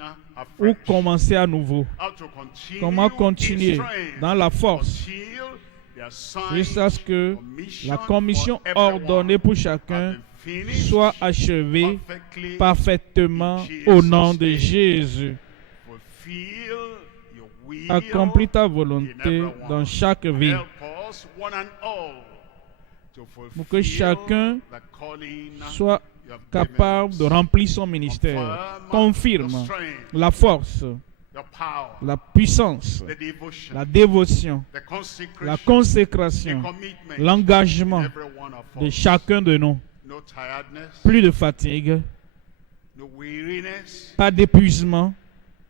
où afresh. commencer à nouveau. How to continue Comment in continuer strength dans la force until the assigned jusqu'à ce que commission la commission for everyone ordonnée pour have chacun been finished soit achevée perfectly parfaitement in au nom Jesus' de name. Jésus. Fulfill your will Accomplis ta in volonté everyone. dans chaque vie Help us, one and all, to pour que chacun fulfill the calling soit you have capable de given us. remplir son ministère. Confirme the strength, la force, the power, la puissance, the devotion, la dévotion, the consecration, la the consécration, commitment l'engagement in every one of de us. chacun de nous. No tiredness, Plus de fatigue, no weariness, pas d'épuisement.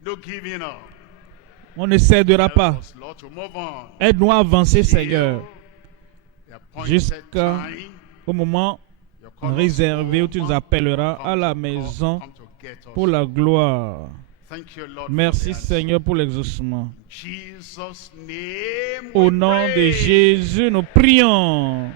no giving up. On ne cédera Help pas. us, Lord, to move on Aide-nous à avancer, till Seigneur, the appointed jusqu'à time au moment you call us réservé où tu nous home, appelleras come à la to- maison come to get us. pour la gloire. Thank you, Lord, for Merci, the answer. Seigneur, pour l'exaucement. In Jesus' name Au we nom de pray. Jésus, nous prions.